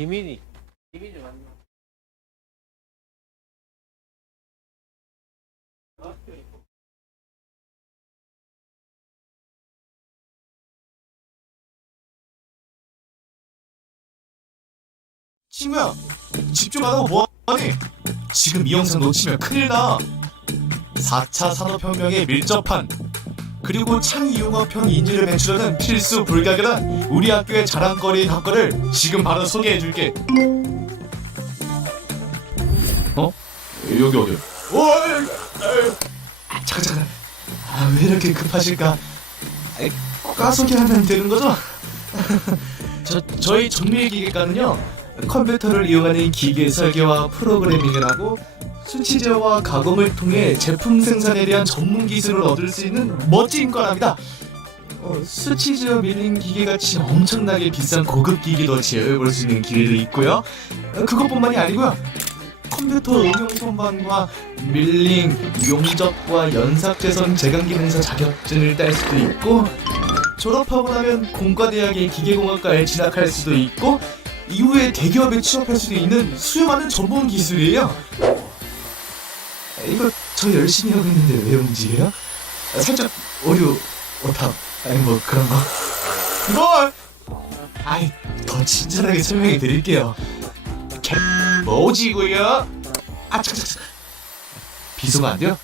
비밀이 맞나? 친구야, 집중 안 하고 뭐하니? 지금 이 영상 놓치면 큰일 나. 4차 산업혁명에 밀접한 그리고 창이융합형 인재를 배출하는 필수 불가결한 우리 학교의 자랑거리인 학과를 지금 바로 소개해줄게. 어? 여기 어디? 잠깐. 왜 이렇게 급하실까? 과 소개하면 되는 거죠? 저희 정밀기계과는요, 컴퓨터를 이용하는 기계 설계와 프로그래밍을 하고 수치제어와 가공을 통해 제품 생산에 대한 전문 기술을 얻을 수 있는 멋진 과랍니다. 수치제어 밀링 기계같이 엄청나게 비싼 고급 기기도 제어해볼 수 있는 기회도 있고요. 그것뿐만이 아니고요, 컴퓨터 응용 선반과 밀링, 용접과 연삭제선 제강 기능사 자격증을 딸 수도 있고, 졸업하고 나면 공과대학의 기계공학과에 진학할 수도 있고, 이후에 대기업에 취업할 수도 있는 수요 많은 전문 기술이에요. 이거 저 열심히 하고 있는데 왜 움직여요? 살짝 오류 오탑 아니 뭐 그런 거. 뭘? 아이, 더 친절하게 설명해 드릴게요. 뭐지고요? 비속어 안 돼요?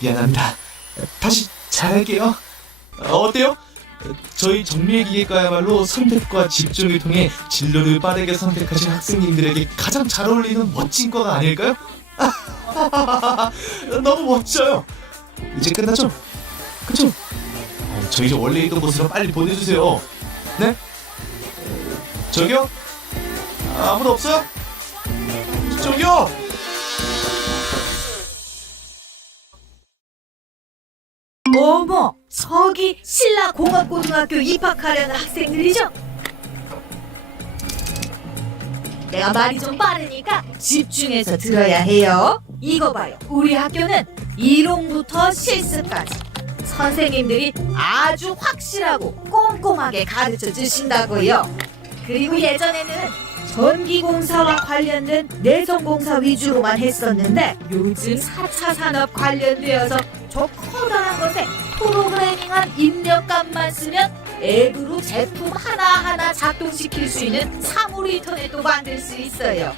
미안합니다. 다시 잘할게요. 어때요? 저희 정밀기계과야말로 선택과 집중을 통해 진로를 빠르게 선택하신 학생님들에게 가장 잘 어울리는 멋진 과가 아닐까요? 너무 멋져요. 이제 끝나죠? 그쵸? 저 이제 원래 있던 곳으로 빨리 보내주세요. 네? 저기요? 아무도 없어요? 저기요? 어머, 저기 신라공업고등학교 입학하려는 학생들이죠? 내가 말이 좀 빠르니까 집중해서 들어야 해요. 이거 봐요. 우리 학교는 이론부터 실습까지 선생님들이 아주 확실하고 꼼꼼하게 가르쳐 주신다고요. 그리고 예전에는 전기공사와 관련된 내성공사 위주로만 했었는데 요즘 4차 산업 관련되어서 저 커다란 건데 프로그래밍한 입력값만 쓰면 앱으로 제품 하나하나 작동시킬 수 있는 사물 인터넷도 만들 수 있어요.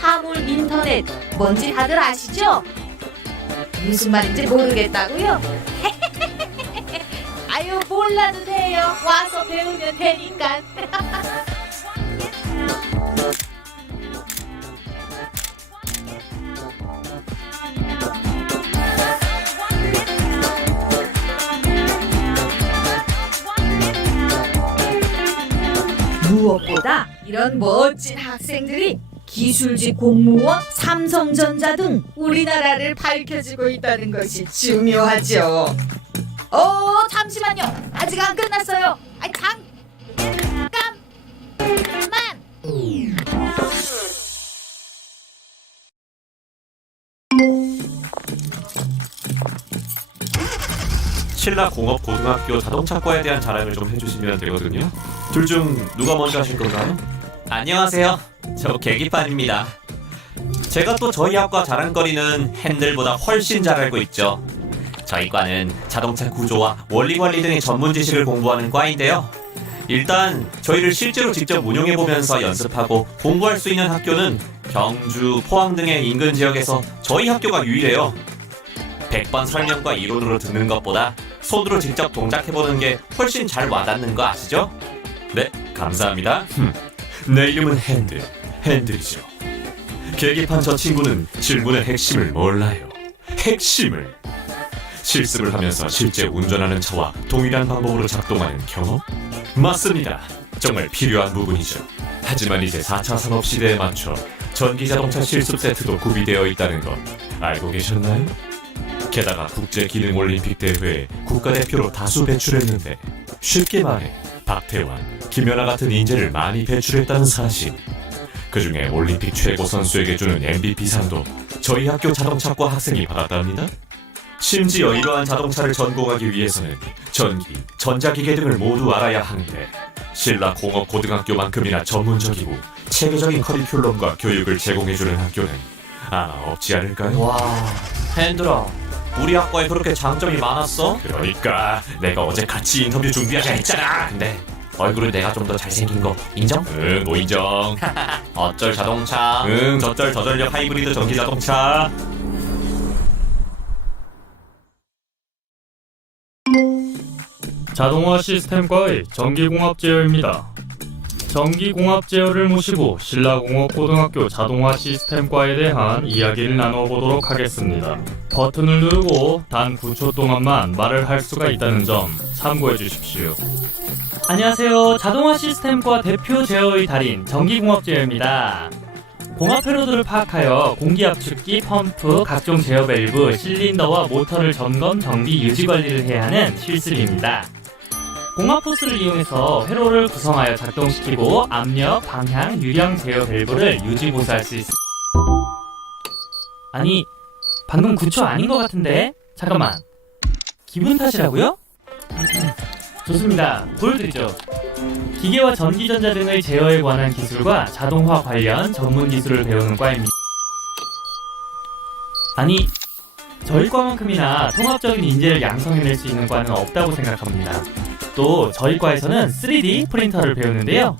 사물 인터넷 뭔지 다들 아시죠? 무슨 말인지 모르겠다고요? 아유, 몰라도 돼요. 와서 배우면 되니까. 무엇보다 이런 멋진 학생들이 기술직 공무원, 삼성전자 등 우리나라를 밝혀주고 있다는 것이 중요하죠. 잠시만요. 아직 안 끝났어요. 잠깐만. 신라공업고등학교 자동차과에 대한 자랑을 좀 해주시면 되거든요. 둘 중 누가 먼저 하실 건가요? 안녕하세요. 저 계기판입니다. 제가 또 저희 학과 자랑거리는 핸들보다 훨씬 잘 알고 있죠. 저희 과는 자동차 구조와 원리 관리 등의 전문 지식을 공부하는 과인데요. 일단 저희를 실제로 직접 운용해보면서 연습하고 공부할 수 있는 학교는 경주, 포항 등의 인근 지역에서 저희 학교가 유일해요. 100번 설명과 이론으로 듣는 것보다 손으로 직접 동작해보는 게 훨씬 잘 와닿는 거 아시죠? 네, 감사합니다. 내 이름은 핸들이죠. 계기판 저 친구는 질문의 핵심을 몰라요. 핵심을. 실습을 하면서 실제 운전하는 차와 동일한 방법으로 작동하는 경험? 맞습니다. 정말 필요한 부분이죠. 하지만 이제 4차 산업시대에 맞춰 전기자동차 실습 세트도 구비되어 있다는 것 알고 계셨나요? 게다가 국제기능올림픽 대회에 국가대표로 다수 배출했는데 쉽게 말해 박태환, 김연아 같은 인재를 많이 배출했다는 사실. 그중에 올림픽 최고 선수에게 주는 MVP상도 저희 학교 자동차과 학생이 받았답니다. 심지어 이러한 자동차를 전공하기 위해서는 전기, 전자기계 등을 모두 알아야 하는데 신라 공업고등학교만큼이나 전문적이고 체계적인 커리큘럼과 교육을 제공해주는 학교는 아마 없지 않을까요? 와, 팬들아, 우리 학과에 그렇게 장점이 많았어? 그러니까 내가 어제 같이 인터뷰 준비하자 했잖아. 근데 얼굴은 내가 좀 더 잘생긴 거 인정? 응, 뭐 인정. 어쩔 자동차. 응, 저쩔 저전력 하이브리드 전기 자동차. 자동화 시스템과의 전기공학 제어입니다. 전기공학 제어를 모시고 신라공업고등학교 자동화 시스템과에 대한 이야기를 나눠보도록 하겠습니다. 버튼을 누르고 단 9초 동안만 말을 할 수가 있다는 점 참고해 주십시오. 안녕하세요. 자동화 시스템과 대표 제어의 달인 전기공학 제어입니다. 공합 회로들을 파악하여 공기 압축기, 펌프, 각종 제어 밸브, 실린더와 모터를 점검, 정비, 유지 관리를 해야 하는 실습입니다. 공합 호스를 이용해서 회로를 구성하여 작동시키고 압력, 방향, 유량 제어 밸브를 유지 보수할 수 있습니다. 아니, 방금 9초 아닌 것 같은데? 잠깐만. 기분 탓이라고요? 좋습니다. 보여드리죠. 기계와 전기전자 등의 제어에 관한 기술과 자동화 관련 전문 기술을 배우는 과입니다. 아니, 저희 과만큼이나 통합적인 인재를 양성해낼 수 있는 과는 없다고 생각합니다. 또 저희 과에서는 3D 프린터를 배우는데요.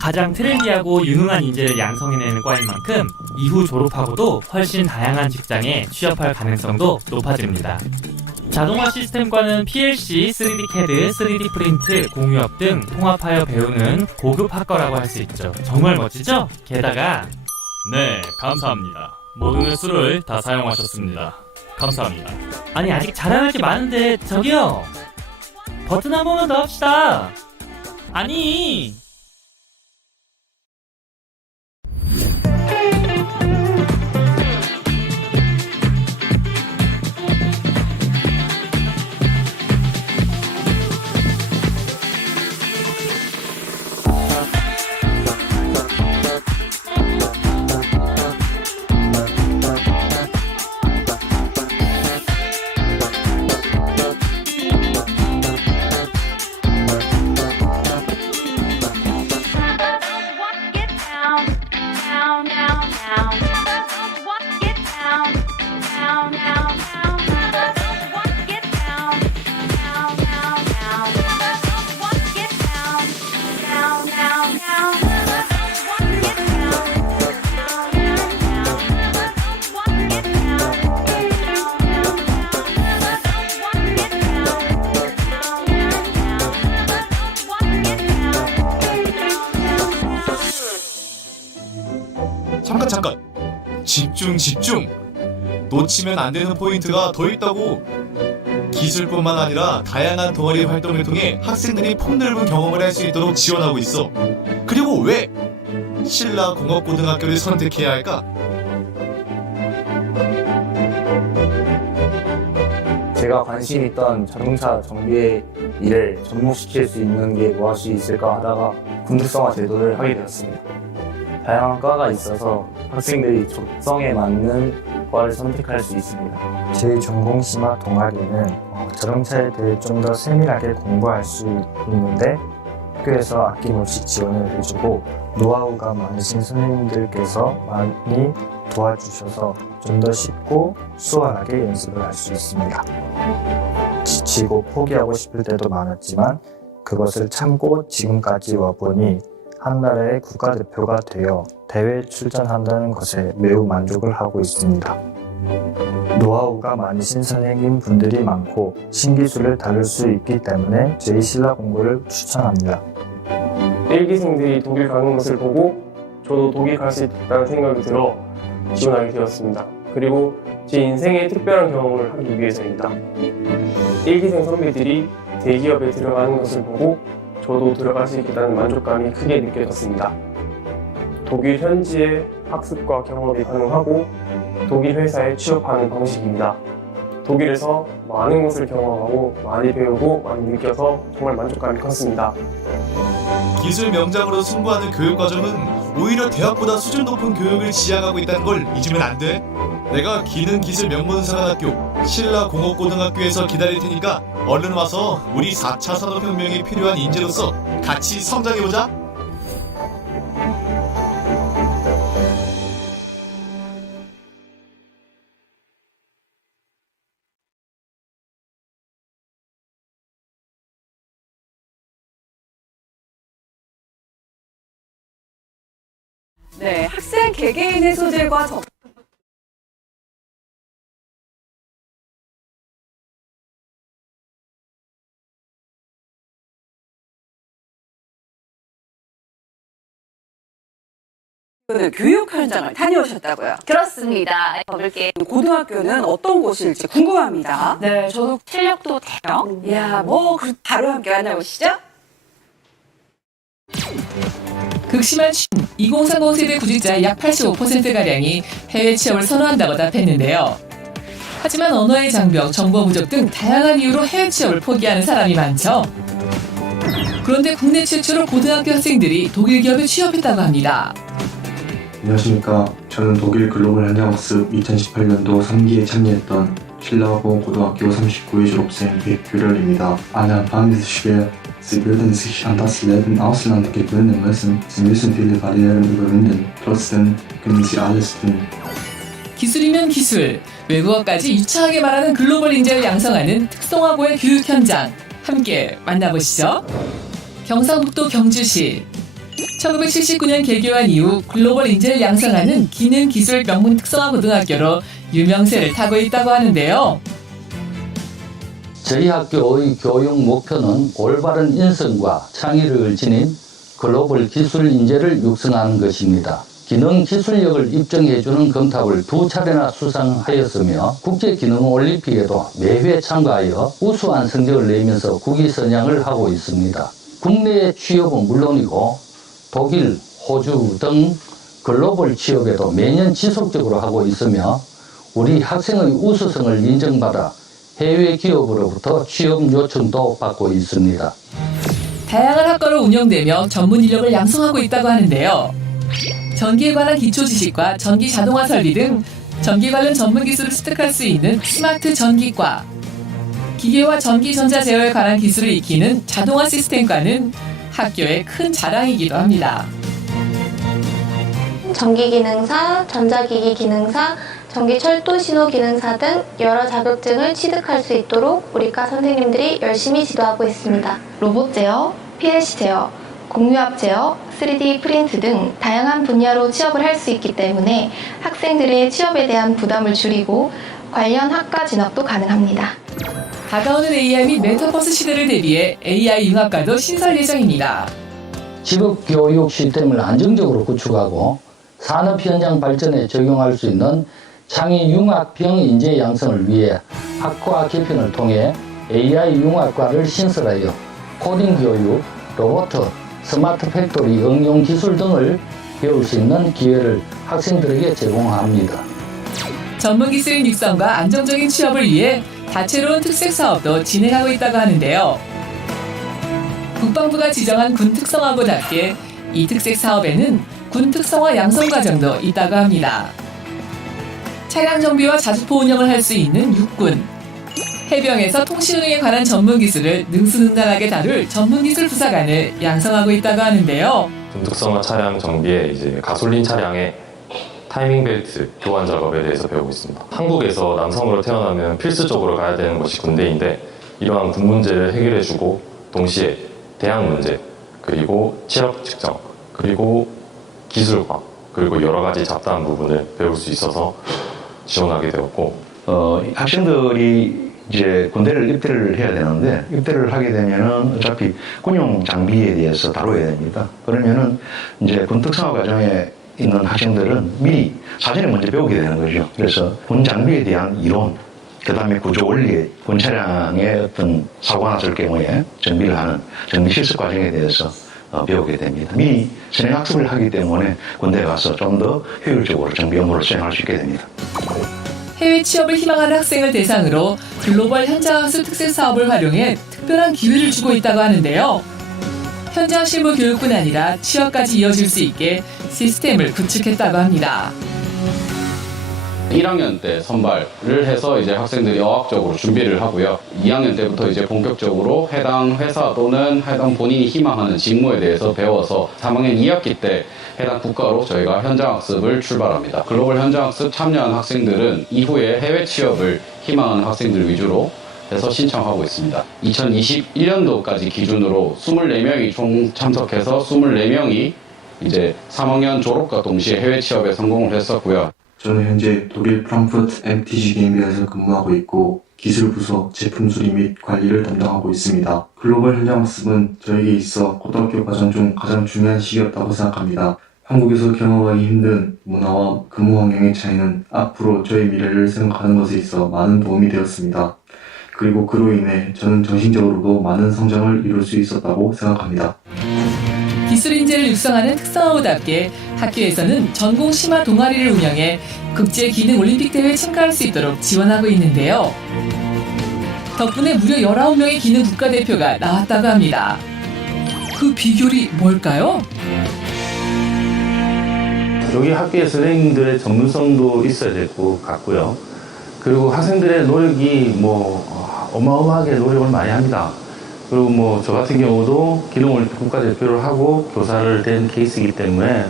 가장 트렌디하고 유능한 인재를 양성해내는 과인 만큼 이후 졸업하고도 훨씬 다양한 직장에 취업할 가능성도 높아집니다. 자동화 시스템과는 PLC, 3D CAD, 3D 프린트, 공유업 등 통합하여 배우는 고급 학과라고 할 수 있죠. 정말 멋지죠? 게다가 네, 감사합니다. 모든 횟수를 다 사용하셨습니다. 감사합니다. 아니, 아직 자랑할 게 많은데 저기요, 버튼 한 번만 더 합시다. 아니, 잠깐. 집중. 놓치면 안 되는 포인트가 더 있다고. 기술뿐만 아니라 다양한 동아리 활동을 통해 학생들이 폭넓은 경험을 할 수 있도록 지원하고 있어. 그리고 왜 신라공업고등학교를 선택해야 할까? 제가 관심 있던 자동차 정비의 일을 접목시킬 수 있는 게 무엇이 있을까 하다가 군대성화 제도를 하게 되었습니다. 다양한 과가 있어서 학생들이 적성에 맞는 과를 선택할 수 있습니다. 제 전공 심화 동아리는 자동차에 대해 좀 더 세밀하게 공부할 수 있는데 학교에서 아낌없이 지원을 해주고 노하우가 많으신 선생님들께서 많이 도와주셔서 좀 더 쉽고 수월하게 연습을 할 수 있습니다. 지치고 포기하고 싶을 때도 많았지만 그것을 참고 지금까지 와보니 한 나라의 국가대표가 되어 대회에 출전한다는 것에 매우 만족을 하고 있습니다. 노하우가 많으신 선생님 분들이 많고 신기술을 다룰 수 있기 때문에 제2신라 공부를 추천합니다. 일기생들이 독일 가는 것을 보고 저도 독일 갈 수 있다는 생각이 들어 지원하게 되었습니다. 그리고 제 인생의 특별한 경험을 하기 위해서입니다. 일기생 선배들이 대기업에 들어가는 것을 보고 저도 들어갈 수 있겠다는 만족감이 크게 느껴졌습니다. 독일 현지의 학습과 경험이 가능하고 독일 회사에 취업하는 방식입니다. 독일에서 많은 것을 경험하고 많이 배우고 많이 느껴서 정말 만족감이 컸습니다. 기술 명장으로 승부하는 교육 과정은 오히려 대학보다 수준 높은 교육을 지향하고 있다는 걸 잊으면 안 돼. 내가 기능기술명문사관학교 신라공업고등학교에서 기다릴 테니까 얼른 와서 우리 4차 산업혁명에 필요한 인재로서 같이 성장해보자. 네, 학생 개개인의 소질과 교육 현장을 다녀오셨다고요? 그렇습니다. 볼게. 고등학교는 어떤 곳일지 궁금합니다. 네, 저도 실력도 돼요. 이야, 바로 함께 만나보시죠. 극심한 2030 세대 구직자의 약 85%가량이 해외 취업을 선호한다고 답했는데요. 하지만 언어의 장벽, 정보 부족 등 다양한 이유로 해외 취업을 포기하는 사람이 많죠. 그런데 국내 최초로 고등학교 학생들이 독일 기업에 취업했다고 합니다. 안녕하십니까. 저는 독일 글로벌 현장학습 2018년도 3기에 참여했던 신라고 고등학교 39회 졸업생 백규렬입니다. Alle Anfang ist schwer. Sie würden sich an das Leben im Ausland gewöhnen müssen. Sie müssen viele Barrieren überwinden. Trotzdem können Sie alles tun. 기술이면 기술, 외국어까지 유창하게 말하는 글로벌 인재를 양성하는 특성화고의 교육 현장 함께 만나보시죠. 경상북도 경주시 1979년 개교한 이후 글로벌 인재를 양성하는 기능기술 명문 특성화 고등학교로 유명세를 타고 있다고 하는데요. 저희 학교의 교육 목표는 올바른 인성과 창의력을 지닌 글로벌 기술 인재를 육성하는 것입니다. 기능 기술력을 입증해주는 검탑을 2차례나 수상하였으며 국제기능올림픽에도 매회 참가하여 우수한 성적을 내면서 국위선양을 하고 있습니다. 국내 취업은 물론이고 독일, 호주 등 글로벌 취업에도 매년 지속적으로 하고 있으며 우리 학생의 우수성을 인정받아 해외 기업으로부터 취업 요청도 받고 있습니다. 다양한 학과로 운영되며 전문 인력을 양성하고 있다고 하는데요. 전기에 관한 기초 지식과 전기 자동화 설비 등 전기 관련 전문 기술을 습득할 수 있는 스마트 전기과, 기계와 전기 전자 제어에 관한 기술을 익히는 자동화 시스템과는 학교의 큰 자랑이기도 합니다. 전기기능사, 전자기기 기능사, 전기철도 신호기능사 등 여러 자격증을 취득할 수 있도록 우리과 선생님들이 열심히 지도하고 있습니다. 로봇 제어, PLC 제어, 공유압 제어, 3D 프린트 등 다양한 분야로 취업을 할 수 있기 때문에 학생들의 취업에 대한 부담을 줄이고 관련 학과 진학도 가능합니다. 다가오는 AI 및 메타버스 시대를 대비해 AI 융합과도 신설 예정입니다. 직업교육 시스템을 안정적으로 구축하고 산업 현장 발전에 적용할 수 있는 창의 융합형 인재 양성을 위해 학과 개편을 통해 AI 융합과를 신설하여 코딩 교육, 로봇, 스마트 팩토리 응용 기술 등을 배울 수 있는 기회를 학생들에게 제공합니다. 전문 기술인 육성과 안정적인 취업을 위해 다채로운 특색 사업도 진행하고 있다고 하는데요. 국방부가 지정한 군 특성화고답게 이 특색 사업에는 군 특성화 양성 과정도 있다고 합니다. 차량 정비와 자주포 운영을 할 수 있는 육군, 해병에서 통신운행에 관한 전문 기술을 능수능란하게 다룰 전문기술 부사관을 양성하고 있다고 하는데요. 군 특성화 차량 정비에 이제 가솔린 차량의 타이밍 벨트 교환 작업에 대해서 배우고 있습니다. 한국에서 남성으로 태어나면 필수적으로 가야 되는 것이 군대인데 이러한 군 문제를 해결해주고 동시에 대학 문제, 그리고 취업 측정, 그리고 기술과 그리고 여러 가지 잡다한 부분을 배울 수 있어서 지원하게 되었고 학생들이 이제 군대를 입대를 해야 되는데 입대를 하게 되면은 어차피 군용 장비에 대해서 다뤄야 됩니다. 그러면은 이제 군 특성화 과정에 있는 학생들은 미리 사전에 먼저 배우게 되는 거죠. 그래서 군 장비에 대한 이론, 그 다음에 구조 원리, 군 차량의 어떤 사고가 났을 경우에 정비를 하는 정비 실습 과정에 대해서 배우게 됩니다. 미리 선행학습을 하기 때문에 군대에 가서 좀 더 효율적으로 정비 업무를 수행할 수 있게 됩니다. 해외 취업을 희망하는 학생을 대상으로 글로벌 현장학습 특색 사업을 활용해 특별한 기회를 주고 있다고 하는데요. 현장 실무 교육뿐 아니라 취업까지 이어질 수 있게 시스템을 구축했다고 합니다. 1학년 때 선발을 해서 이제 학생들이 어학적으로 준비를 하고요. 2학년 때부터 이제 본격적으로 해당 회사 또는 해당 본인이 희망하는 직무에 대해서 배워서 3학년 2학기 때 해당 국가로 저희가 현장학습을 출발합니다. 글로벌 현장학습 참여한 학생들은 이후에 해외 취업을 희망하는 학생들 위주로 해서 신청하고 있습니다. 2021년도까지 기준으로 24명이 총 참석해서 24명이 이제 3학년 졸업과 동시에 해외 취업에 성공을 했었고요. 저는 현재 독일 프랑크푸르트 MTG 게임비에서 근무하고 있고 기술부서 제품 수리 및 관리를 담당하고 있습니다. 글로벌 현장학습은 저에게 있어 고등학교 과정 중 가장 중요한 시기였다고 생각합니다. 한국에서 경험하기 힘든 문화와 근무 환경의 차이는 앞으로 저의 미래를 생각하는 것에 있어 많은 도움이 되었습니다. 그리고 그로 인해 저는 정신적으로도 많은 성장을 이룰 수 있었다고 생각합니다. 기술 인재를 육성하는 특성화고답게 학교에서는 전공 심화 동아리를 운영해 국제 기능 올림픽 대회에 참가할 수 있도록 지원하고 있는데요. 덕분에 무려 19명의 기능 국가대표가 나왔다고 합니다. 그 비결이 뭘까요? 여기 학교의 선생님들의 전문성도 있어야 될 것 같고요. 그리고 학생들의 노력이 어마어마하게 노력을 많이 합니다. 그리고 저 같은 경우도 기능올림픽 국가대표를 하고 교사를 된 케이스이기 때문에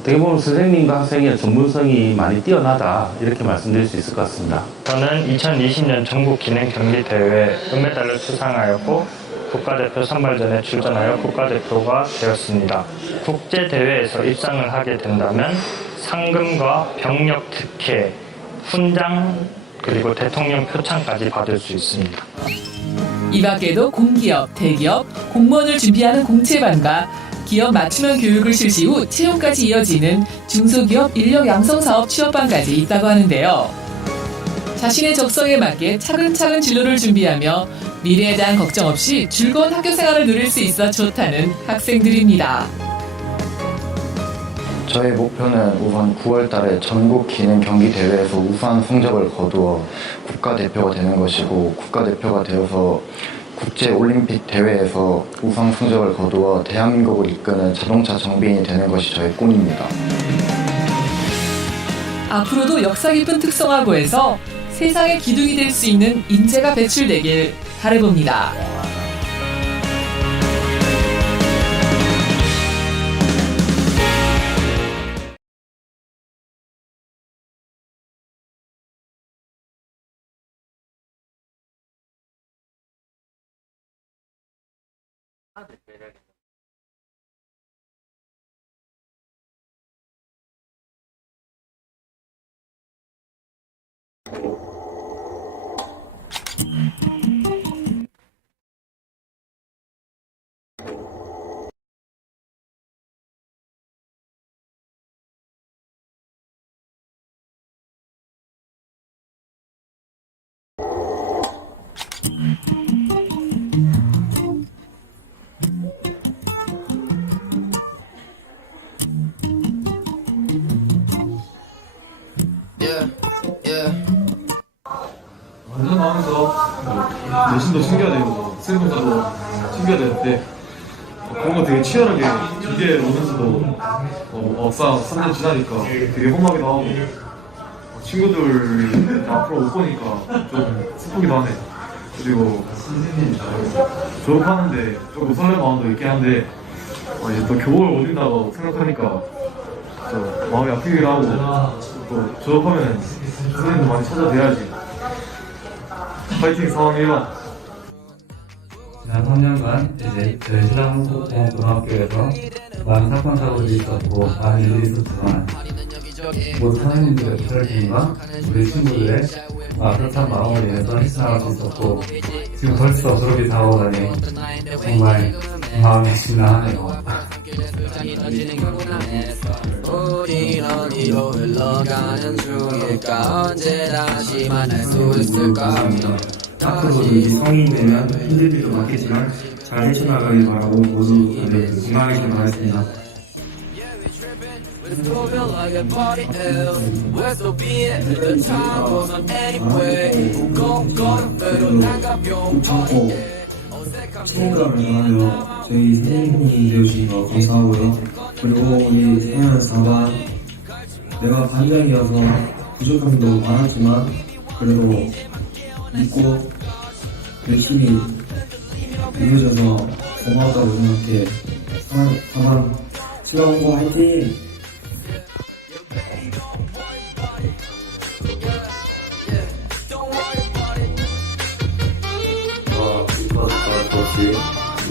어떻게 보면 선생님과 학생의 전문성이 많이 뛰어나다 이렇게 말씀드릴 수 있을 것 같습니다. 저는 2020년 전국 기능 경기 대회에 은메달을 수상하였고 국가대표 선발전에 출전하여 국가대표가 되었습니다. 국제대회에서 입상을 하게 된다면 상금과 병력 특혜, 훈장 그리고 대통령 표창까지 받을 수 있습니다. 이 밖에도 공기업, 대기업, 공무원을 준비하는 공채반과 기업 맞춤형 교육을 실시 후 채용까지 이어지는 중소기업 인력 양성 사업 취업반까지 있다고 하는데요. 자신의 적성에 맞게 차근차근 진로를 준비하며 미래에 대한 걱정 없이 즐거운 학교 생활을 누릴 수 있어 좋다는 학생들입니다. 저의 목표는 우선 9월 달에 전국 기능 경기 대회에서 우수한 성적을 거두어 국가대표가 되는 것이고 국가대표가 되어서 국제올림픽 대회에서 우수한 성적을 거두어 대한민국을 이끄는 자동차 정비인이 되는 것이 저의 꿈입니다. 앞으로도 역사 깊은 특성화고에서 세상의 기둥이 될 수 있는 인재가 배출되길 바라봅니다. 완전 나오면서 내신도 챙겨야 되고 세금도 챙겨야 되는데 그런 거 되게 치열하게 기대해 오면서도 막상 3년 지나니까 되게 험하기도 하고 친구들 앞으로 못 보니까 좀 슬프기도 하네. 그리고 졸업하는데 조금 설레는 마음도 있긴 한데 이제 또 교복을 못 입는다고 생각하니까 좀 마음이 아프기도 하고 또 졸업하면 선생님도 많이 찾아뵈야지. 파이팅 상황 1번. 지난 3년간 이제 저희 신한국공고등학교에서 많은 사건 사고들이 있었고 많은 일이 있었지만 모든 선생님들의 부설팀과 우리 친구들의 따뜻한 마음을 위해서 희생할 수 있었고 지금 벌써 졸업이 다가오다니 정말 마음이 심란하네요. 우린 어디로 흘러가는 중일까 언제 다시 만날 수 있을까 앞으로도 이 성인이 되면 힘들 일도 많겠지만 잘 헤쳐나가길 바라고 모두 건강하게 바라겠습니다. We're still feel like a party else. We're still being the time goes on anyway. go pero 나가병 party. 친구들을 하여 저희 선생님이 되어주신 거 감사하고요. 그리고 우리 4년 4반 내가 반장이어서 부족함이 너무 많았지만 그래도 믿고 열심히 이루어져서 고마웠다고 생각해. 다만 슬라운고 화이팅! 이과 갈 것이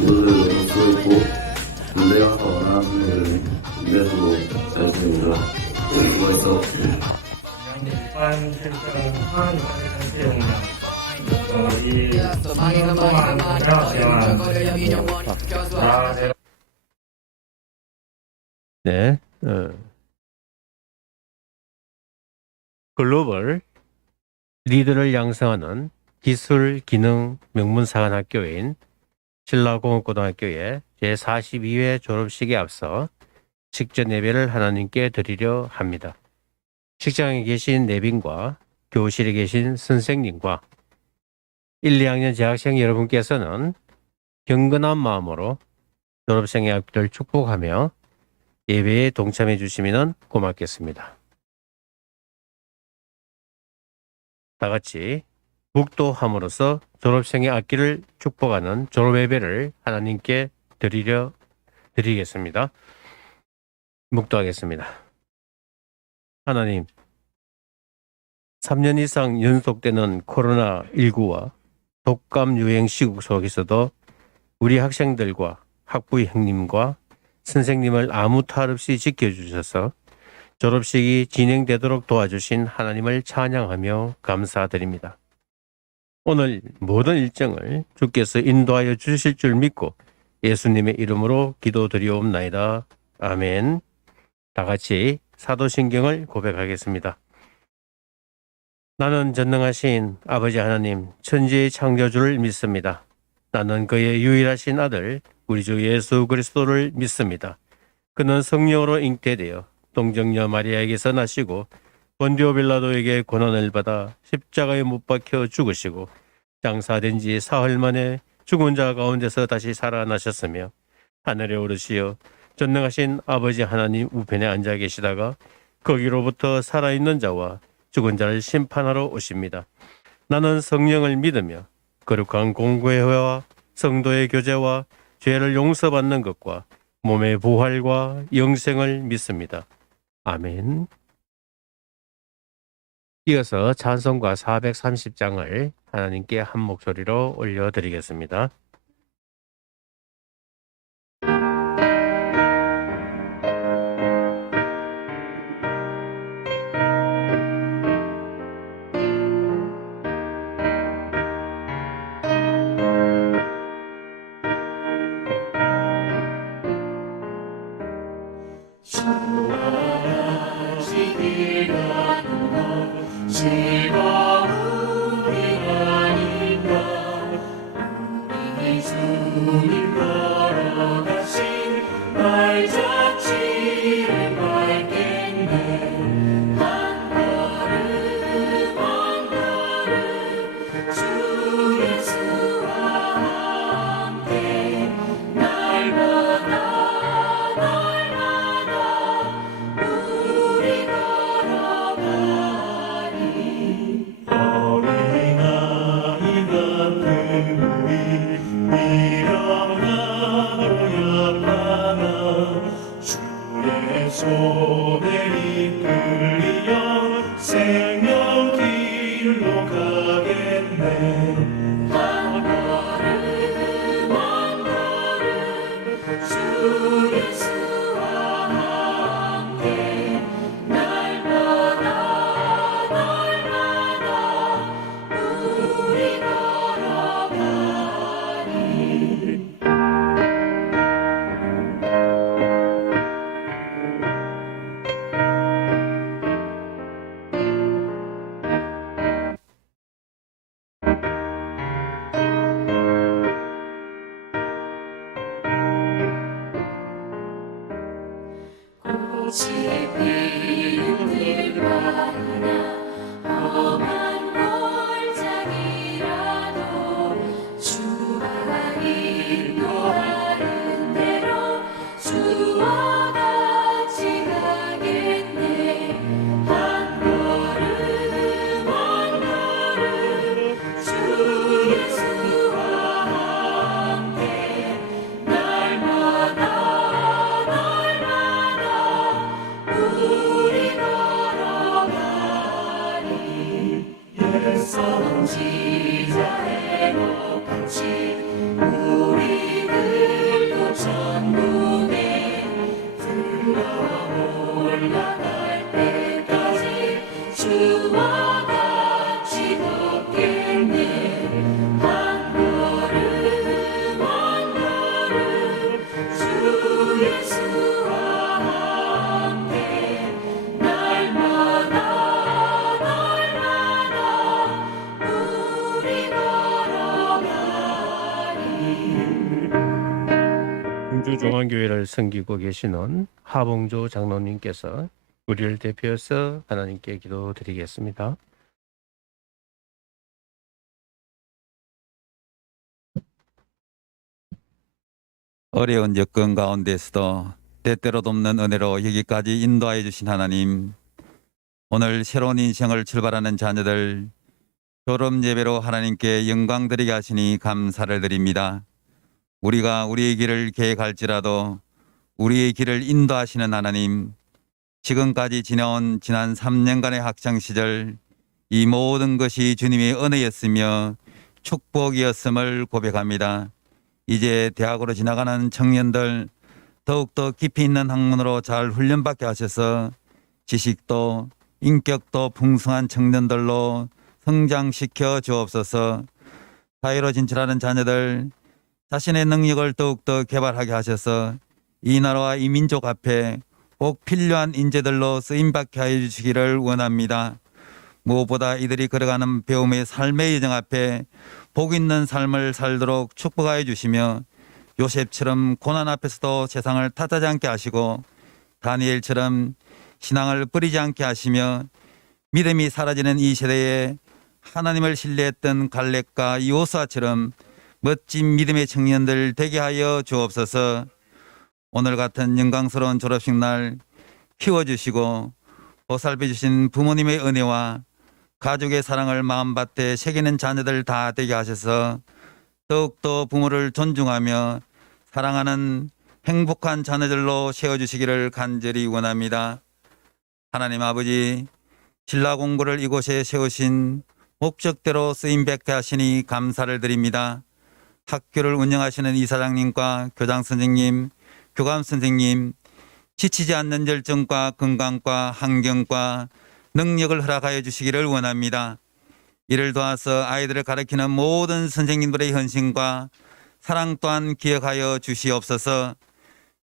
모두를 너무 수고했고 군대가 원하는 분들은 군대에서도 잘했습니다. 수고했어. 일반 실전 하는 전체 이 3년 동안 배웠지만 네, 글로벌 리더를 양성하는 기술 기능 명문사관학교인 신라공업고등학교의 제42회 졸업식에 앞서 식전 예배를 하나님께 드리려 합니다. 식장에 계신 내빈과 교실에 계신 선생님과 1, 2학년 재학생 여러분께서는 경건한 마음으로 졸업생의 앞길을 축복하며 예배에 동참해 주시면 고맙겠습니다. 다 같이 묵도함으로써 졸업생의 앞길을 축복하는 졸업예배를 하나님께 드리겠습니다. 묵도하겠습니다. 하나님, 3년 이상 연속되는 코로나19와 독감 유행 시국 속에서도 우리 학생들과 학부의 형님과 선생님을 아무 탈 없이 지켜주셔서 졸업식이 진행되도록 도와주신 하나님을 찬양하며 감사드립니다. 오늘 모든 일정을 주께서 인도하여 주실 줄 믿고 예수님의 이름으로 기도드리옵나이다. 아멘. 다 같이 사도신경을 고백하겠습니다. 나는 전능하신 아버지 하나님, 천지의 창조주를 믿습니다. 나는 그의 유일하신 아들, 우리 주 예수 그리스도를 믿습니다. 그는 성령으로 잉태되어 동정녀 마리아에게서 나시고 본디오 빌라도에게 고난을 받아 십자가에 못 박혀 죽으시고 장사된 지 사흘 만에 죽은 자 가운데서 다시 살아나셨으며 하늘에 오르시어 전능하신 아버지 하나님 우편에 앉아 계시다가 거기로부터 살아있는 자와 죽은 자를 심판하러 오십니다. 나는 성령을 믿으며 거룩한 공회와 성도의 교제와 죄를 용서받는 것과 몸의 부활과 영생을 믿습니다. 아멘. 이어서 찬송가 430장을 하나님께 한 목소리로 올려드리겠습니다. 주와 같이 가겠네 한 걸음 섬기고 계시는 하봉조 장로님께서 우리를 대표해서 하나님께 기도드리겠습니다. 어려운 여건 가운데서도 때때로 돕는 은혜로 여기까지 인도하여 주신 하나님, 오늘 새로운 인생을 출발하는 자녀들 졸업 예배로 하나님께 영광 드리게 하시니 감사를 드립니다. 우리가 우리의 길을 계획할지라도 우리의 길을 인도하시는 하나님, 지금까지 지나온 지난 3년간의 학창 시절 이 모든 것이 주님의 은혜였으며 축복이었음을 고백합니다. 이제 대학으로 지나가는 청년들 더욱더 깊이 있는 학문으로 잘 훈련받게 하셔서 지식도 인격도 풍성한 청년들로 성장시켜 주옵소서. 사회로 진출하는 자녀들 자신의 능력을 더욱더 개발하게 하셔서 이 나라와 이 민족 앞에 꼭 필요한 인재들로 쓰임받게 하여 주시기를 원합니다. 무엇보다 이들이 걸어가는 배움의 삶의 여정 앞에 복 있는 삶을 살도록 축복하여 주시며 요셉처럼 고난 앞에서도 세상을 탓하지 않게 하시고 다니엘처럼 신앙을 버리지 않게 하시며 믿음이 사라지는 이 시대에 하나님을 신뢰했던 갈렙과 여호수아처럼 멋진 믿음의 청년들 되게 하여 주옵소서. 오늘 같은 영광스러운 졸업식 날 키워주시고 보살펴 주신 부모님의 은혜와 가족의 사랑을 마음밭에 새기는 자녀들 다 되게 하셔서 더욱더 부모를 존중하며 사랑하는 행복한 자녀들로 세워주시기를 간절히 원합니다. 하나님 아버지, 신라 공고를 이곳에 세우신 목적대로 쓰임받게 하시니 감사를 드립니다. 학교를 운영하시는 이사장님과 교장 선생님, 교감 선생님, 지치지 않는 열정과 건강과 환경과 능력을 허락하여 주시기를 원합니다. 이를 도와서 아이들을 가르치는 모든 선생님들의 헌신과 사랑 또한 기억하여 주시옵소서.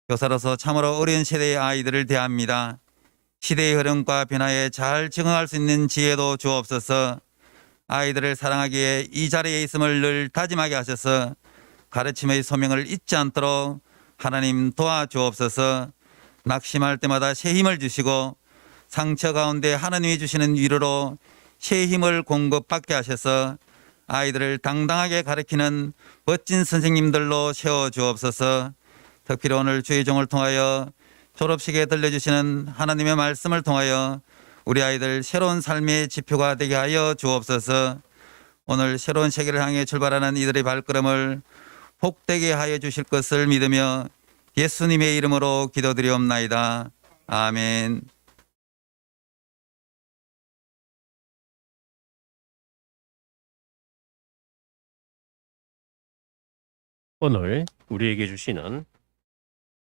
교사로서 참으로 어려운 세대의 아이들을 대합니다. 시대의 흐름과 변화에 잘 적응할 수 있는 지혜도 주옵소서. 아이들을 사랑하기에 이 자리에 있음을 늘 다짐하게 하셔서 가르침의 소명을 잊지 않도록 하나님 도와주옵소서. 낙심할 때마다 새 힘을 주시고 상처 가운데 하나님이 주시는 위로로 새 힘을 공급받게 하셔서 아이들을 당당하게 가르치는 멋진 선생님들로 세워주옵소서. 특히 오늘 주의 종을 통하여 졸업식에 들려주시는 하나님의 말씀을 통하여 우리 아이들 새로운 삶의 지표가 되게 하여 주옵소서. 오늘 새로운 세계를 향해 출발하는 이들의 발걸음을 복되게 하여 주실 것을 믿으며 예수님의 이름으로 기도드리옵나이다. 아멘. 오늘 우리에게 주시는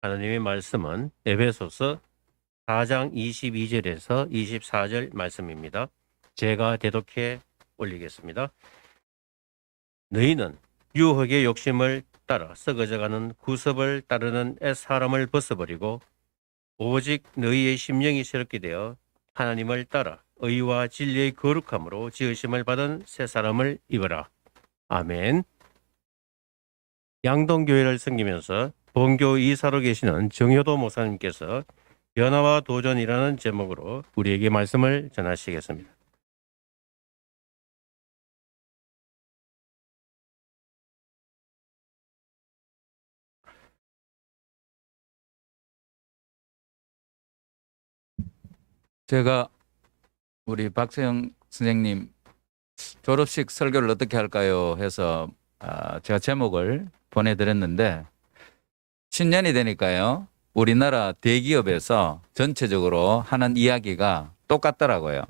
하나님의 말씀은 에베소서 4장 22절에서 24절 말씀입니다. 제가 대독해 올리겠습니다. 너희는 유혹의 욕심을 따라 썩어져가는 구습을 따르는 옛사람을 벗어버리고 오직 너희의 심령이 새롭게 되어 하나님을 따라 의와 진리의 거룩함으로 지으심을 받은 새 사람을 입어라. 아멘. 양동교회를 섬기면서 본교 이사로 계시는 정효도 목사님께서 변화와 도전이라는 제목으로 우리에게 말씀을 전하시겠습니다. 제가 우리 박세영 선생님 졸업식 설교를 어떻게 할까요 해서 제가 제목을 보내드렸는데 신년이 되니까요 우리나라 대기업에서 전체적으로 하는 이야기가 똑같더라고요.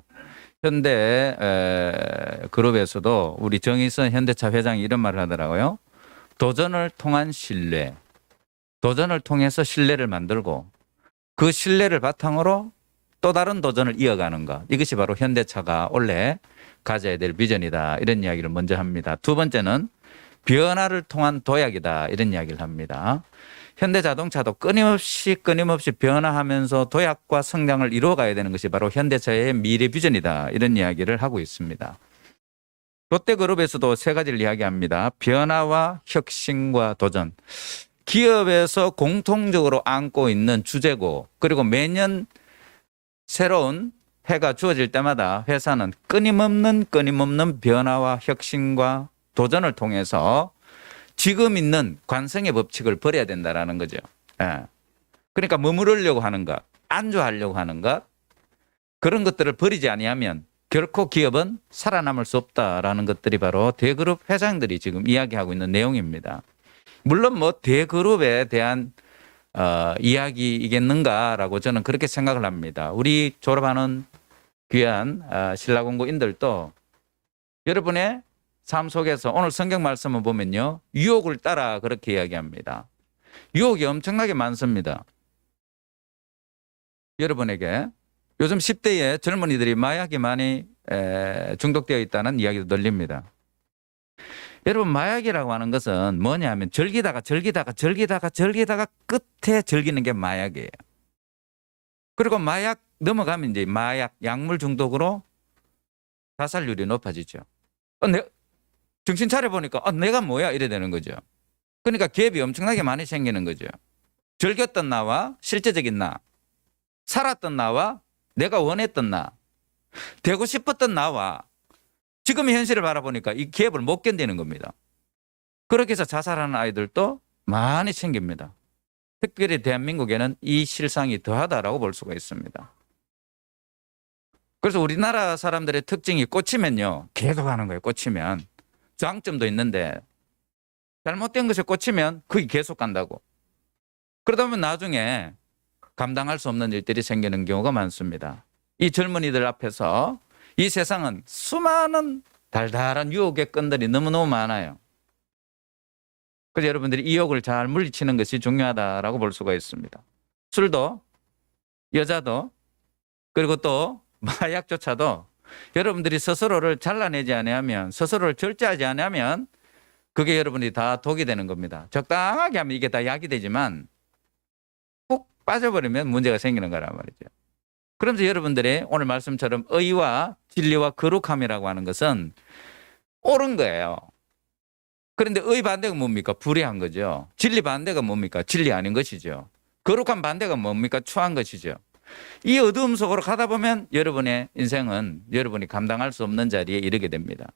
현대 그룹에서도 우리 정의선 현대차 회장이 이런 말을 하더라고요. 도전을 통한 신뢰, 도전을 통해서 신뢰를 만들고 그 신뢰를 바탕으로 또 다른 도전을 이어가는 것, 이것이 바로 현대차가 원래 가져야 될 비전이다, 이런 이야기를 먼저 합니다. 두 번째는 변화를 통한 도약이다, 이런 이야기를 합니다. 현대자동차도 끊임없이 변화하면서 도약과 성장을 이루어가야 되는 것이 바로 현대차의 미래 비전이다, 이런 이야기를 하고 있습니다. 롯데그룹에서도 세 가지를 이야기합니다. 변화와 혁신과 도전. 기업에서 공통적으로 안고 있는 주제고, 그리고 매년 새로운 해가 주어질 때마다 회사는 끊임없는 변화와 혁신과 도전을 통해서 지금 있는 관성의 법칙을 버려야 된다라는 거죠. 예. 그러니까 머무르려고 하는 것, 안주하려고 하는 것, 그런 것들을 버리지 아니하면 결코 기업은 살아남을 수 없다라는 것들이 바로 대그룹 회장들이 지금 이야기하고 있는 내용입니다. 물론 뭐 대그룹에 대한 이야기이겠는가라고 저는 그렇게 생각을 합니다. 우리 졸업하는 귀한 신라공고인들도 여러분의 삶 속에서 오늘 성경 말씀을 보면요, 유혹을 따라 그렇게 이야기합니다. 유혹이 엄청나게 많습니다. 여러분에게 요즘 10대의 젊은이들이 마약에 많이 중독되어 있다는 이야기도 들립니다. 여러분, 마약이라고 하는 것은 뭐냐 하면 즐기다가 끝에 즐기는 게 마약이에요. 그리고 마약 넘어가면 이제 마약, 약물 중독으로 자살률이 높아지죠. 정신 차려보니까 내가 뭐야 이래 되는 거죠. 그러니까 갭이 엄청나게 많이 생기는 거죠. 즐겼던 나와 실제적인 나, 살았던 나와 내가 원했던 나, 되고 싶었던 나와 지금의 현실을 바라보니까 이 갭을 못 견디는 겁니다. 그렇게 해서 자살하는 아이들도 많이 생깁니다. 특별히 대한민국에는 이 실상이 더하다라고 볼 수가 있습니다. 그래서 우리나라 사람들의 특징이 꽂히면요, 계속 하는 거예요. 꽂히면. 장점도 있는데 잘못된 것에 꽂히면 그게 계속 간다고. 그러다 보면 나중에 감당할 수 없는 일들이 생기는 경우가 많습니다. 이 젊은이들 앞에서 이 세상은 수많은 달달한 유혹의 끈들이 너무너무 많아요. 그래서 여러분들이 이 유혹을 잘 물리치는 것이 중요하다라고 볼 수가 있습니다. 술도, 여자도, 그리고 또 마약조차도 여러분들이 스스로를 잘라내지 않으면, 스스로를 절제하지 않으면 그게 여러분이 다 독이 되는 겁니다. 적당하게 하면 이게 다 약이 되지만 푹 빠져버리면 문제가 생기는 거란 말이죠. 그러면서 여러분들이 오늘 말씀처럼 의와 진리와 거룩함이라고 하는 것은 옳은 거예요. 그런데 의 반대가 뭡니까? 불의한 거죠. 진리 반대가 뭡니까? 진리 아닌 것이죠. 거룩한 반대가 뭡니까? 추한 것이죠. 이 어두움 속으로 가다 보면 여러분의 인생은 여러분이 감당할 수 없는 자리에 이르게 됩니다.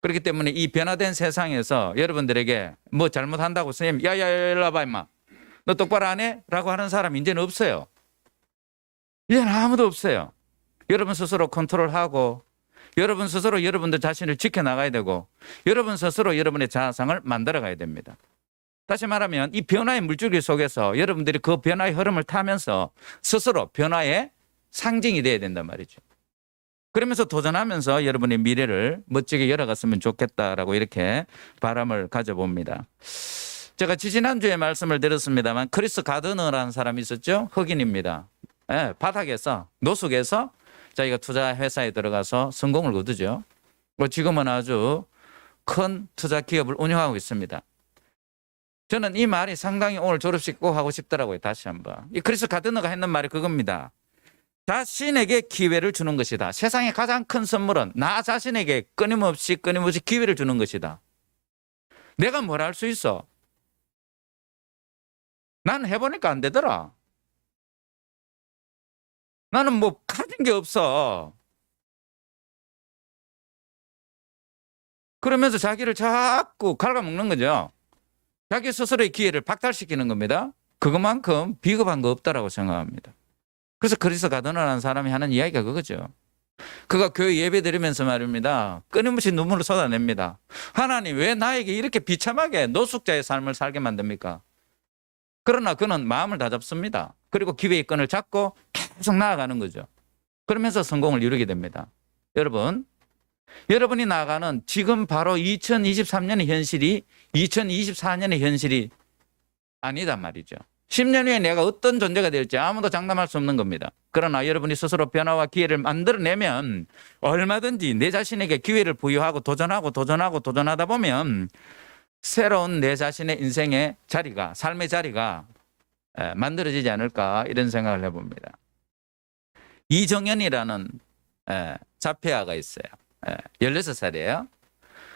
그렇기 때문에 이 변화된 세상에서 여러분들에게 뭐 잘못한다고 선생님, 야야 일로 와봐 임마, 너 똑바로 안 해? 라고 하는 사람 이제는 없어요. 이제는 아무도 없어요. 여러분 스스로 컨트롤하고, 여러분 스스로 여러분들 자신을 지켜나가야 되고, 여러분 스스로 여러분의 자아상을 만들어가야 됩니다. 다시 말하면 이 변화의 물줄기 속에서 여러분들이 그 변화의 흐름을 타면서 스스로 변화의 상징이 돼야 된단 말이죠. 그러면서 도전하면서 여러분의 미래를 멋지게 열어갔으면 좋겠다라고 이렇게 바람을 가져봅니다. 제가 지지난주에 말씀을 드렸습니다만 크리스 가드너라는 사람이 있었죠. 흑인입니다. 네, 바닥에서, 노숙에서 자기가 투자 회사에 들어가서 성공을 거두죠. 지금은 아주 큰 투자 기업을 운영하고 있습니다. 저는 이 말이 상당히 오늘 졸업식 꼭 하고 싶더라고요. 다시 한번. 이 크리스 가드너가 했는 말이 그겁니다. 자신에게 기회를 주는 것이다. 세상의 가장 큰 선물은 나 자신에게 끊임없이 기회를 주는 것이다. 내가 뭘 할 수 있어? 난 해보니까 안 되더라. 나는 뭐 가진 게 없어. 그러면서 자기를 자꾸 갉아먹는 거죠. 자기 스스로의 기회를 박탈시키는 겁니다. 그것만큼 비겁한 거 없다라고 생각합니다. 그래서 크리스 가드너라는 사람이 하는 이야기가 그거죠. 그가 교회 예배 드리면서 말입니다. 끊임없이 눈물을 쏟아냅니다. 하나님, 왜 나에게 이렇게 비참하게 노숙자의 삶을 살게 만듭니까? 그러나 그는 마음을 다잡습니다. 그리고 기회의 끈을 잡고 계속 나아가는 거죠. 그러면서 성공을 이루게 됩니다. 여러분이 나아가는 지금 바로 2023년의 현실이 2024년의 현실이 아니단 말이죠. 10년 후에 내가 어떤 존재가 될지 아무도 장담할 수 없는 겁니다. 그러나 여러분이 스스로 변화와 기회를 만들어내면 얼마든지 내 자신에게 기회를 부여하고 도전하다 보면 새로운 내 자신의 인생의 자리가, 삶의 자리가 만들어지지 않을까, 이런 생각을 해봅니다. 이정현이라는 자폐아가 있어요. 16살이에요.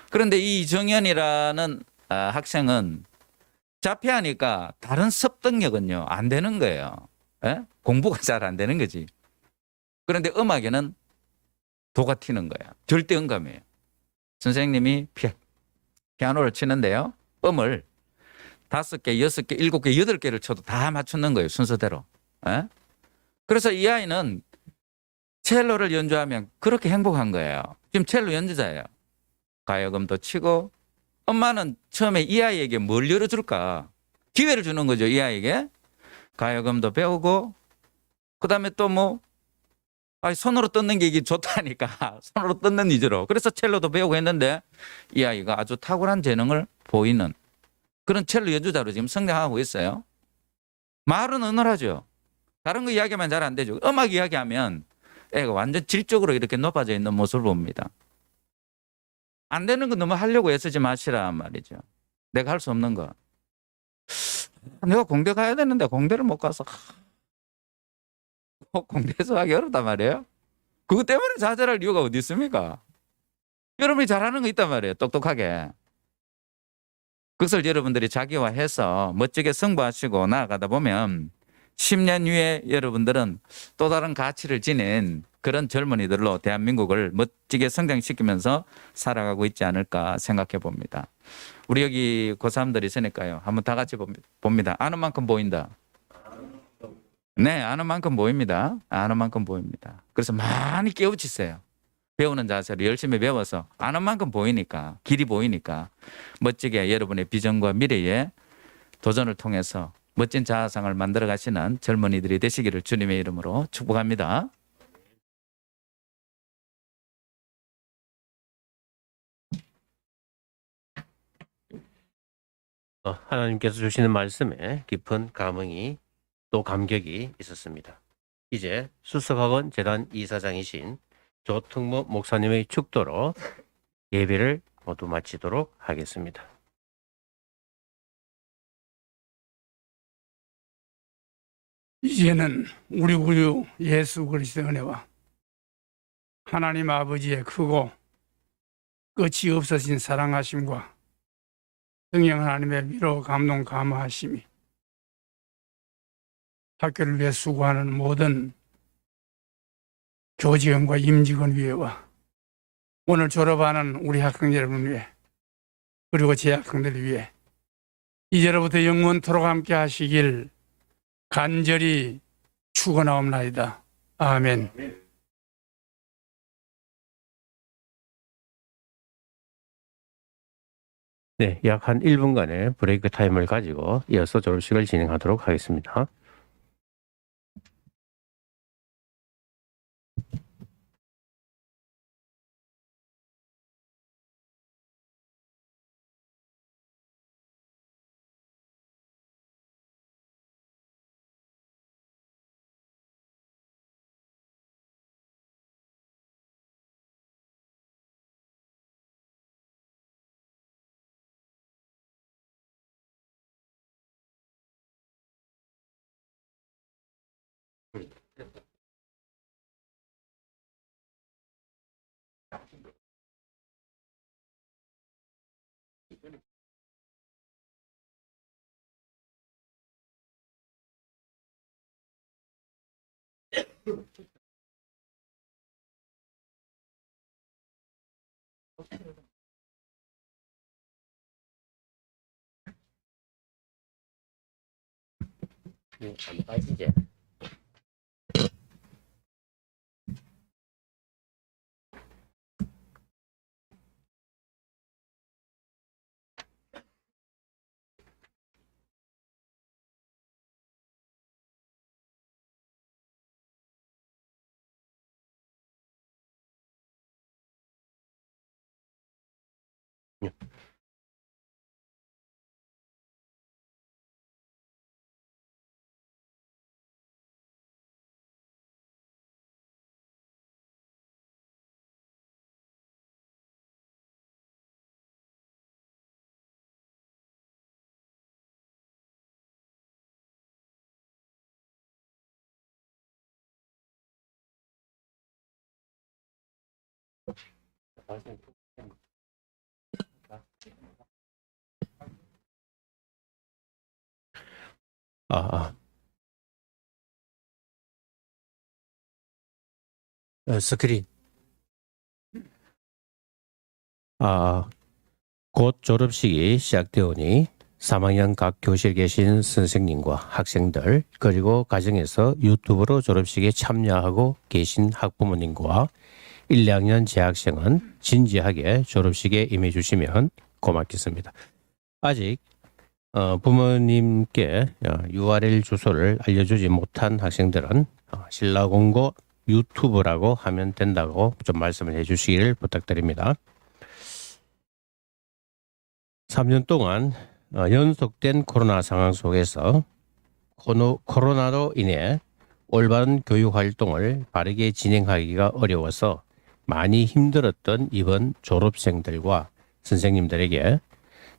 그런데 이 이정현이라는 학생은 자폐하니까 다른 습득력은요 안 되는 거예요. 예? 공부가 잘 안 되는 거지. 그런데 음악에는 도가 튀는 거야. 절대 음감이에요. 선생님이 피아노를 치는데요. 음을 5개, 6개, 7개, 8개를 쳐도 다 맞추는 거예요. 순서대로. 예? 그래서 이 아이는 첼로를 연주하면 그렇게 행복한 거예요. 지금 첼로 연주자예요. 가요금도 치고 엄마는 처음에 이 아이에게 뭘 열어줄까? 기회를 주는 거죠. 이 아이에게. 가요금도 배우고 그다음에 또 뭐 손으로 뜯는 게 이게 좋다니까 손으로 뜯는 위주로. 그래서 첼로도 배우고 했는데 이 아이가 아주 탁월한 재능을 보이는 그런 첼로 연주자로 지금 성장하고 있어요. 말은 은은하죠. 다른 거 이야기하면 잘 안 되죠. 음악 이야기하면 애가 완전 질적으로 이렇게 높아져 있는 모습을 봅니다. 안 되는 거 너무 하려고 애쓰지 마시라 말이죠. 내가 할 수 없는 거. 내가 공대 가야 되는데 공대를 못 가서 공대에서 하기 어렵단 말이에요. 그것 때문에 좌절할 이유가 어디 있습니까? 여러분이 잘하는 거 있단 말이에요. 똑똑하게. 그것을 여러분들이 자기화해서 멋지게 승부하시고 나아가다 보면 10년 후에 여러분들은 또 다른 가치를 지닌 그런 젊은이들로 대한민국을 멋지게 성장시키면서 살아가고 있지 않을까 생각해 봅니다. 우리 여기 고3들이 있으니까요. 한번 다 같이 봅니다. 아는 만큼 보인다. 네, 아는 만큼 보입니다. 아는 만큼 보입니다. 그래서 많이 깨우치세요. 배우는 자세로 열심히 배워서 아는 만큼 보이니까, 길이 보이니까 멋지게 여러분의 비전과 미래에 도전을 통해서 멋진 자아상을 만들어 가시는 젊은이들이 되시기를 주님의 이름으로 축복합니다. 하나님께서 주시는 말씀에 깊은 감흥이 또 감격이 있었습니다. 이제 수석학원 재단 이사장이신 조특무 목사님의 축도로 예배를 모두 마치도록 하겠습니다. 이제는 우리 구주 예수 그리스도의 은혜와 하나님 아버지의 크고 끝이 없으신 사랑하심과 성령 하나님의 위로 감동 감화하심이 학교를 위해 수고하는 모든 교직원과 임직원 위에와 오늘 졸업하는 우리 학생 여러분 위해 그리고 재학생들 위해 이제로부터 영원토록 함께 하시길 간절히 축원하옵나이다. 아멘. 네, 약 한 1분간의 브레이크 타임을 가지고 이어서 졸업식을 진행하도록 하겠습니다. 안 빠지지? 스크린. 곧 졸업식이 시작되오니 3학년 각 교실에 계신 선생님과 학생들 그리고 가정에서 유튜브로 졸업식에 참여하고 계신 학부모님과 1, 2학년 재학생은 진지하게 졸업식에 임해 주시면 고맙겠습니다. 아직 부모님께 URL 주소를 알려주지 못한 학생들은 신라공고 유튜브라고 하면 된다고 좀 말씀을 해주시기를 부탁드립니다. 3년 동안 연속된 코로나 상황 속에서 코로나로 인해 올바른 교육 활동을 바르게 진행하기가 어려워서 많이 힘들었던 이번 졸업생들과 선생님들에게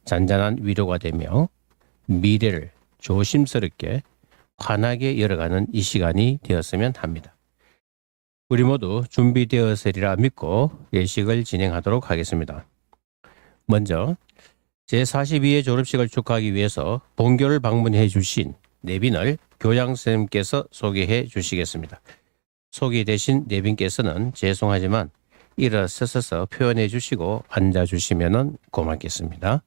잔잔한 위로가 되며 미래를 조심스럽게 환하게 열어가는 이 시간이 되었으면 합니다. 우리 모두 준비되었으리라 믿고 예식을 진행하도록 하겠습니다. 먼저 제42회 졸업식을 축하하기 위해서 본교를 방문해 주신 내빈을 교장선생님께서 소개해 주시겠습니다. 소개되신 내빈께서는 죄송하지만 일어서서 표현해 주시고 앉아 주시면 고맙겠습니다.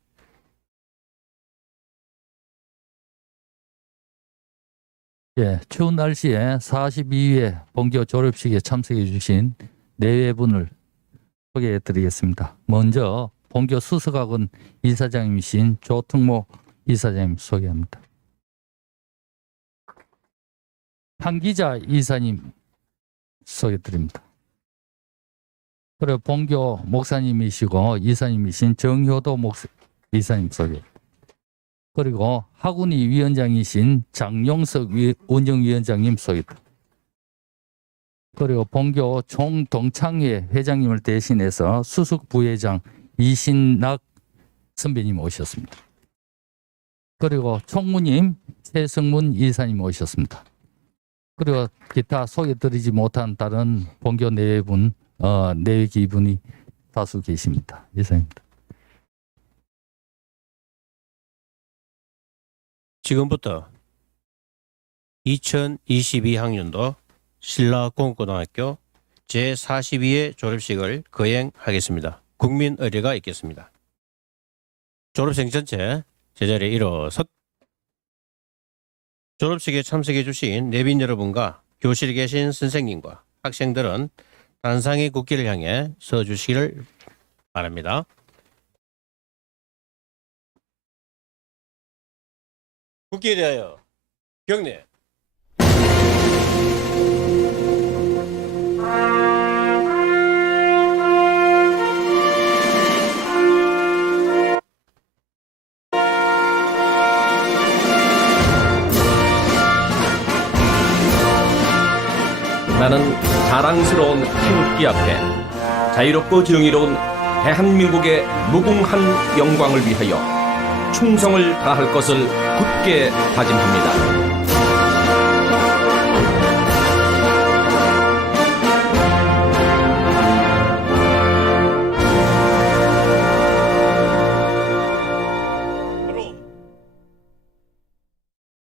예, 추운 날씨에 42회 본교 졸업식에 참석해 주신 4분을 소개해 드리겠습니다. 먼저 본교 수석학원 이사장님이신 조특모 이사장님 소개합니다. 한기자 이사님 소개드립니다. 그리고 본교 목사님이시고 이사님이신 정효도 이사님 소개. 그리고 학운위 위원장이신 장용석 운영위원장님 소개드립니다. 그리고 본교 총동창회 회장님을 대신해서 수석 부회장 이신낙 선배님 오셨습니다. 그리고 총무님 최성문 이사님 오셨습니다. 그리고 기타 소개드리지 못한 다른 본교 내외분, 내외기분이 다수 계십니다. 이상입니다. 지금부터 2022학년도 신라공고등학교 제42회 졸업식을 거행하겠습니다. 국민 의례가 있겠습니다. 졸업생 전체 제자리에 일어서 졸업식에 참석해 주신 내빈 여러분과 교실에 계신 선생님과 학생들은 단상의 국기를 향해 서 주시기를 바랍니다. 국기에 대하여 경례. 나는 자랑스러운 태극기 앞에 자유롭고 정의로운 대한민국의 무궁한 영광을 위하여 충성을 다할 것을 굳게 다짐합니다.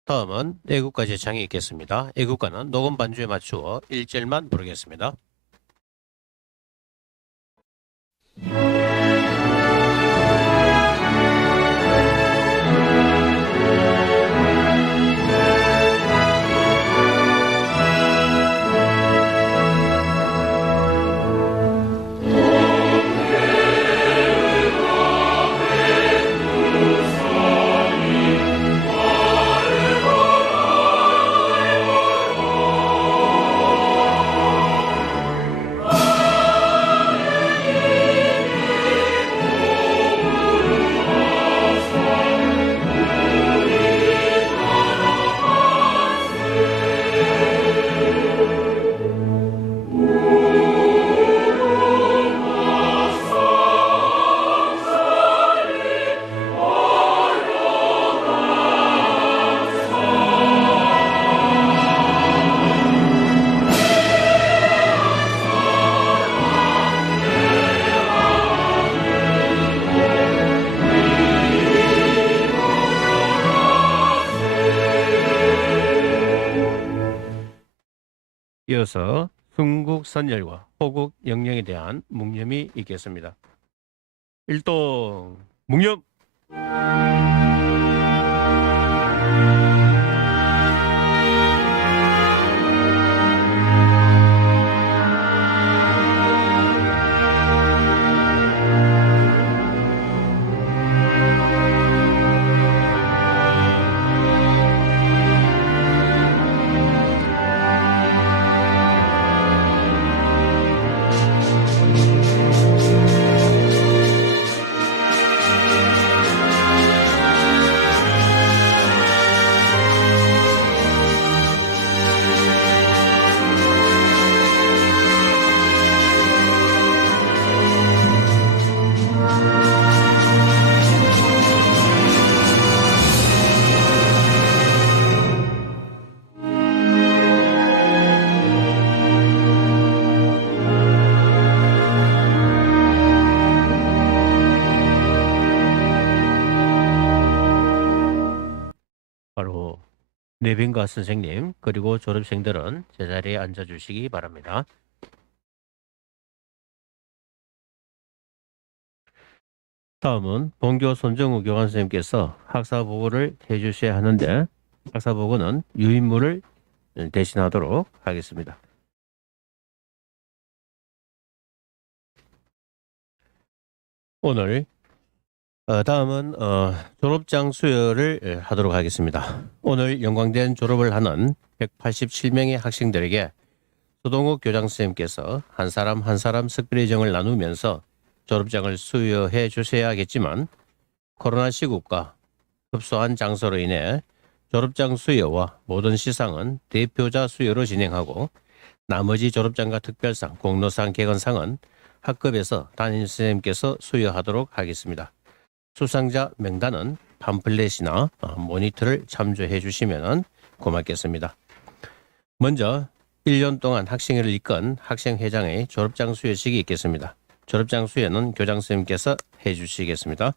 다음은 애국가 제창이 있겠습니다. 애국가는 녹음 반주에 맞추어 1절만 부르겠습니다. 이어서 순국 선열과 호국 영령에 대한 묵념이 있겠습니다. 일동 묵념. 바로 내빈과 선생님 그리고 졸업생들은 제자리에 앉아주시기 바랍니다. 다음은 본교 손정우 교관 선생님께서 학사보고를 해주셔야 하는데 학사보고는 유인물을 대신하도록 하겠습니다. 오늘 다음은 졸업장 수여를 하도록 하겠습니다. 오늘 영광된 졸업을 하는 187명의 학생들에게 소동욱 교장 선생님께서 한 사람 한 사람 특별히 정을 나누면서 졸업장을 수여해 주셔야겠지만 코로나 시국과 협소한 장소로 인해 졸업장 수여와 모든 시상은 대표자 수여로 진행하고 나머지 졸업장과 특별상, 공로상, 개건상은 학급에서 담임 선생님께서 수여하도록 하겠습니다. 수상자 명단은 팜플렛이나 모니터를 참조해 주시면 고맙겠습니다. 먼저 1년 동안 학생회를 이끈 학생회장의 졸업장 수여식이 있겠습니다. 졸업장 수여는 교장 선생님께서 해주시겠습니다.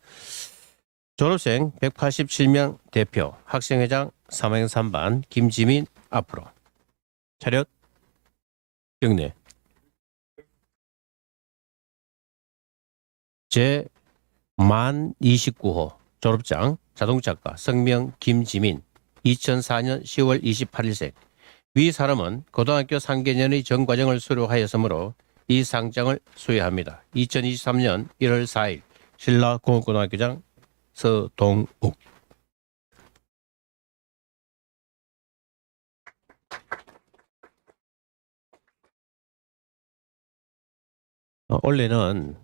졸업생 187명 대표 학생회장 3학년 3반 김지민 앞으로 차렷 경례. 만 29호 졸업장 자동차과 성명 김지민 2004년 10월 28일생. 위 사람은 고등학교 3개년의 전과정을 수료하였으므로 이 상장을 수여합니다. 2023년 1월 4일 신라공업고등학교장 서동욱. 올해는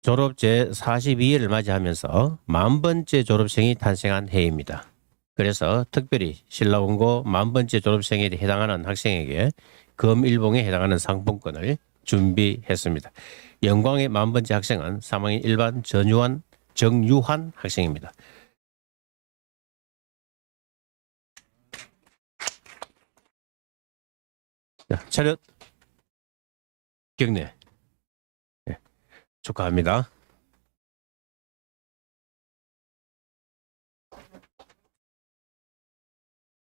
졸업 제42회를 맞이하면서 10,000번째 졸업생이 탄생한 해입니다. 그래서 특별히 신라원고 10,000번째 졸업생에 해당하는 학생에게 금일봉에 해당하는 상품권을 준비했습니다. 영광의 10,000번째 학생은 3학년 1반 정유한 학생입니다. 자, 차렷 경례. 축하합니다.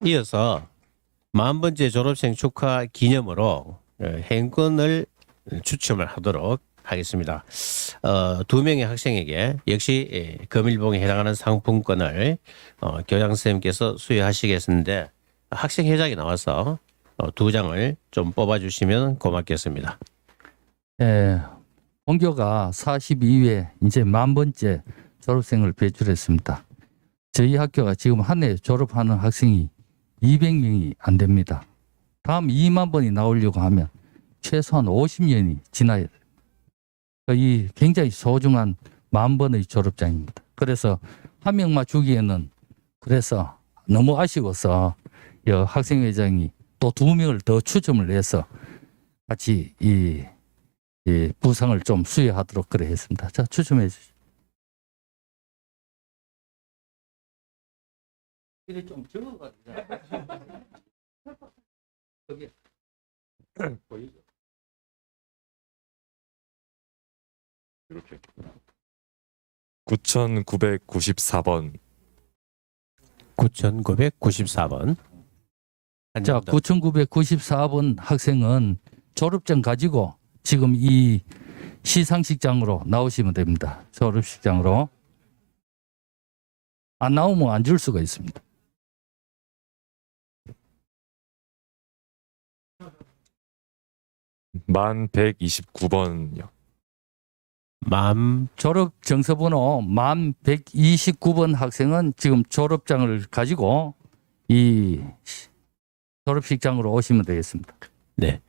이어서 10,000번째 졸업생 축하 기념으로 행권을 추첨을 하도록 하겠습니다. 2명의 학생에게 역시 금일봉에 해당하는 상품권을 교장 선생님께서 수여하시겠는데 학생회장이 나와서 2장을 좀 뽑아주시면 고맙겠습니다. 본교가 42회 이제 10,000번째 졸업생을 배출했습니다. 저희 학교가 지금 한 해 졸업하는 학생이 200명이 안 됩니다. 다음 2만 번이 나오려고 하면 최소한 50년이 지나야 돼요. 이 굉장히 소중한 10,000번의 졸업장입니다. 그래서 한 명만 주기에는 그래서 너무 아쉬워서 학생회장이 또 2명을 더 추첨을 해서 같이 이 부상을 좀 수여하도록 그래 했습니다. 자, 추첨해 주시죠. 이게 좀 적어가지고 여기 보이죠? 이렇게 9,994번 9,994번 자, 9,994번 학생은 졸업증 가지고 지금 이 시상식장으로 나오시면 됩니다. 졸업식장으로. 안 나오면 안 줄 수가 있습니다. 만 129번이요. 졸업 정서번호 만 129번 학생은 지금 졸업장을 가지고 이 졸업식장으로 오시면 되겠습니다. 네.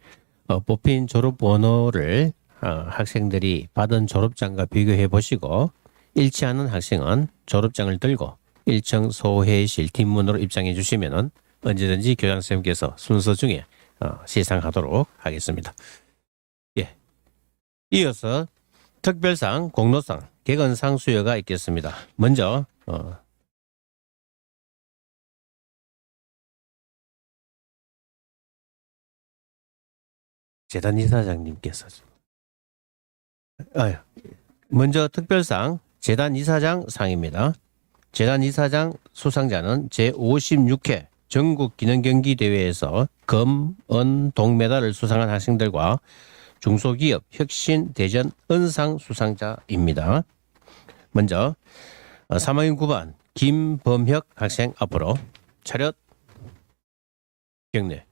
뽑힌 졸업 번호를 학생들이 받은 졸업장과 비교해 보시고 일치하는 학생은 졸업장을 들고 1층 소회의실 뒷문으로 입장해 주시면은 언제든지 교장선생님께서 순서 중에 시상하도록 하겠습니다. 예. 이어서 특별상, 공로상, 객언상 수여가 있겠습니다. 먼저 재단 이사장님께서 먼저 특별상 재단 이사장 상입니다. 재단 이사장 수상자는 제56회 전국 기능경기 대회에서 금, 은, 동메달을 수상한 학생들과 중소기업 혁신 대전 은상 수상자입니다. 먼저 3학년 9반 김범혁 학생 앞으로 차렷 경례.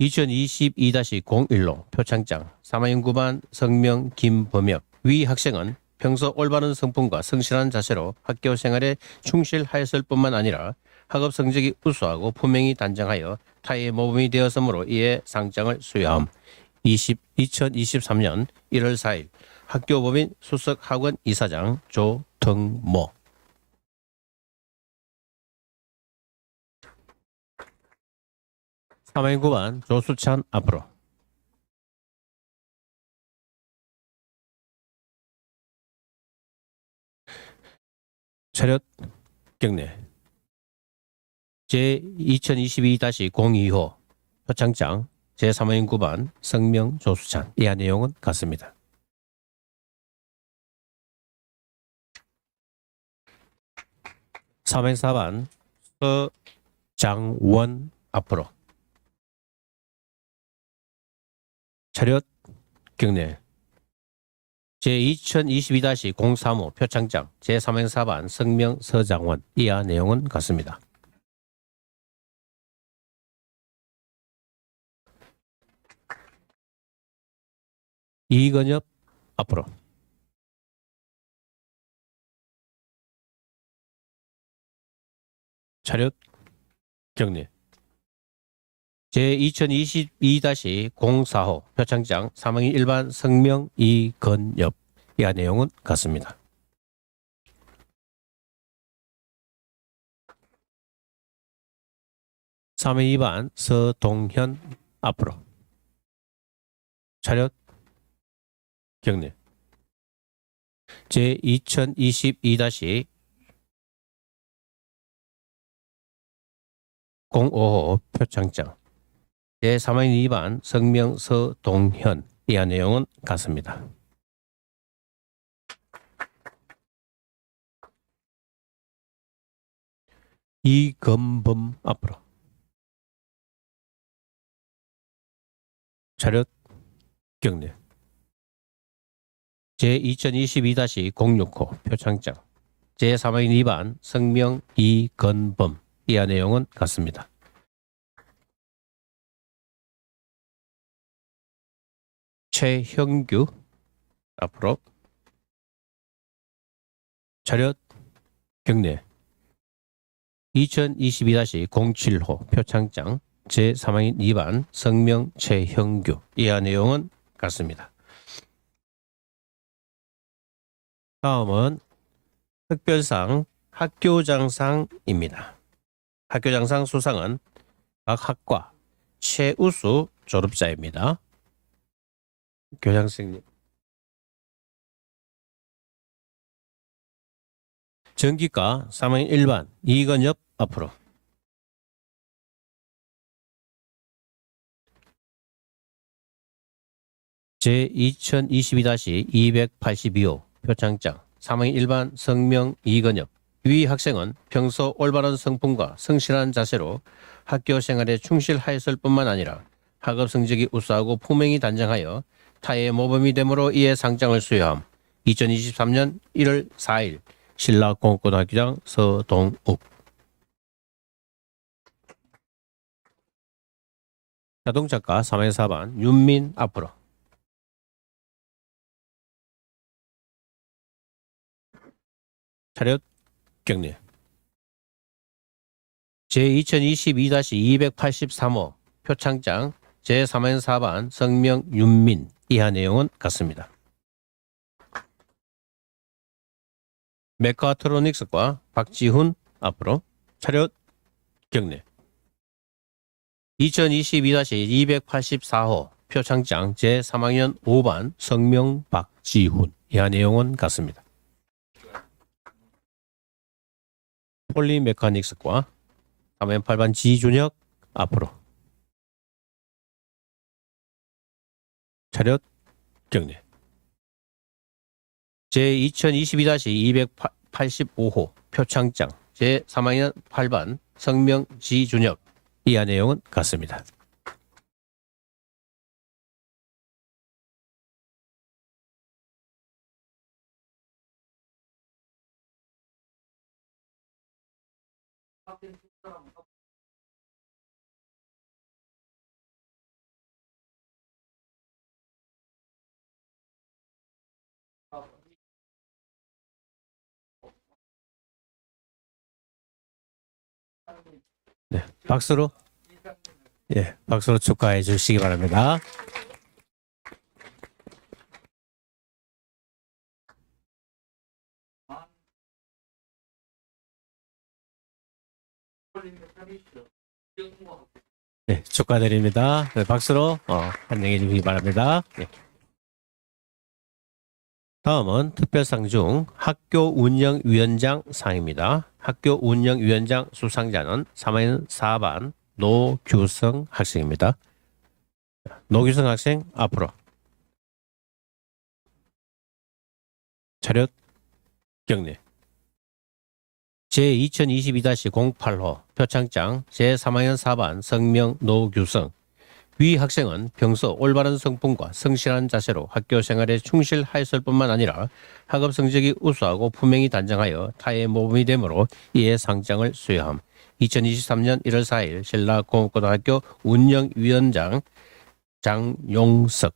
2022-01로 표창장 3학년 9반 성명 김범혁. 위 학생은 평소 올바른 성품과 성실한 자세로 학교 생활에 충실하였을 뿐만 아니라 학업 성적이 우수하고 품행이 단정하여 타의 모범이 되었으므로 이에 상장을 수여함. 2023년 1월 4일 학교법인 수석학원 이사장 조등모. (3학년 9반) 조수찬 앞으로. 차렷 경례. 제2022-02호 표창장 제3학년 9반 성명 조수찬. 이하 내용은 같습니다. (3학년 4반) 서장원 앞으로. 차렷 경례. 제2022-035 표창장 제3학년 4반 성명 서장원. 이하 내용은 같습니다. 이건엽 앞으로. 차렷 경례. 제2022-045 표창장 3학년 1반 성명 이건엽. 이하 내용은 같습니다. (3학년 2반) 서동현 앞으로. 차렷 경례. 제2022-05호 표창장 제3학년 2반 성명 서동현. 이하 내용은 같습니다. 이건범 앞으로. 차렷 경례. 제2022-065 표창장 제3학년 2반 성명 이건범. 이하 내용은 같습니다. 최형규 앞으로. 차렷 경례. 2022-07호 표창장 제3학년 2반 성명 최형규. 이하 내용은 같습니다. 다음은 특별상 학교장상입니다. 학교장상 수상은 각 학과 최우수 졸업자입니다. 교장선생님. 전기과 3학년 1반 이건엽 앞으로. 제2022-282호 표창장 3학년 1반 성명 이건엽. 위 학생은 평소 올바른 성품과 성실한 자세로 학교 생활에 충실하였을 뿐만 아니라 학업 성적이 우수하고 품행이 단정하여 타의 모범이 되므로 이에 상장을 수여함. 2023년 1월 4일 신라공업고등학교장 서동욱. 자동작가 3회 4반 윤민 앞으로. 차렷 경례. 제2022-283호 표창장 제3회 4반 성명 윤민 이하 내용은 같습니다. 메카트로닉스과 박지훈 앞으로. 차렷 경례. 2022-284호 표창장 제3학년 5반 성명 박지훈 이하 내용은 같습니다. 폴리메카닉스과 3회 8반 지준혁 앞으로. 차렷 경례. 제2022-285호 표창장 제3학년 8반 성명 지준혁 이하 내용은 같습니다. 네, 박수로 박수로 축하해 주시기 바랍니다. 네, 축하드립니다. 네, 박수로 환영해 주시기 바랍니다. 네. 다음은 특별상 중 학교 운영위원장 상입니다. 학교 운영위원장 수상자는 3학년 4반 노규성 학생입니다. 노규성 학생 앞으로. 차렷 경례. 제2022-08호 표창장 제3학년 4반 성명 노규성. 위 학생은 평소 올바른 성품과 성실한 자세로 학교 생활에 충실하였을 뿐만 아니라 학업 성적이 우수하고 품행이 단정하여 타의 모범이 되므로 이에 상장을 수여함. 2023년 1월 4일 신라공업고등학교 운영위원장 장용석.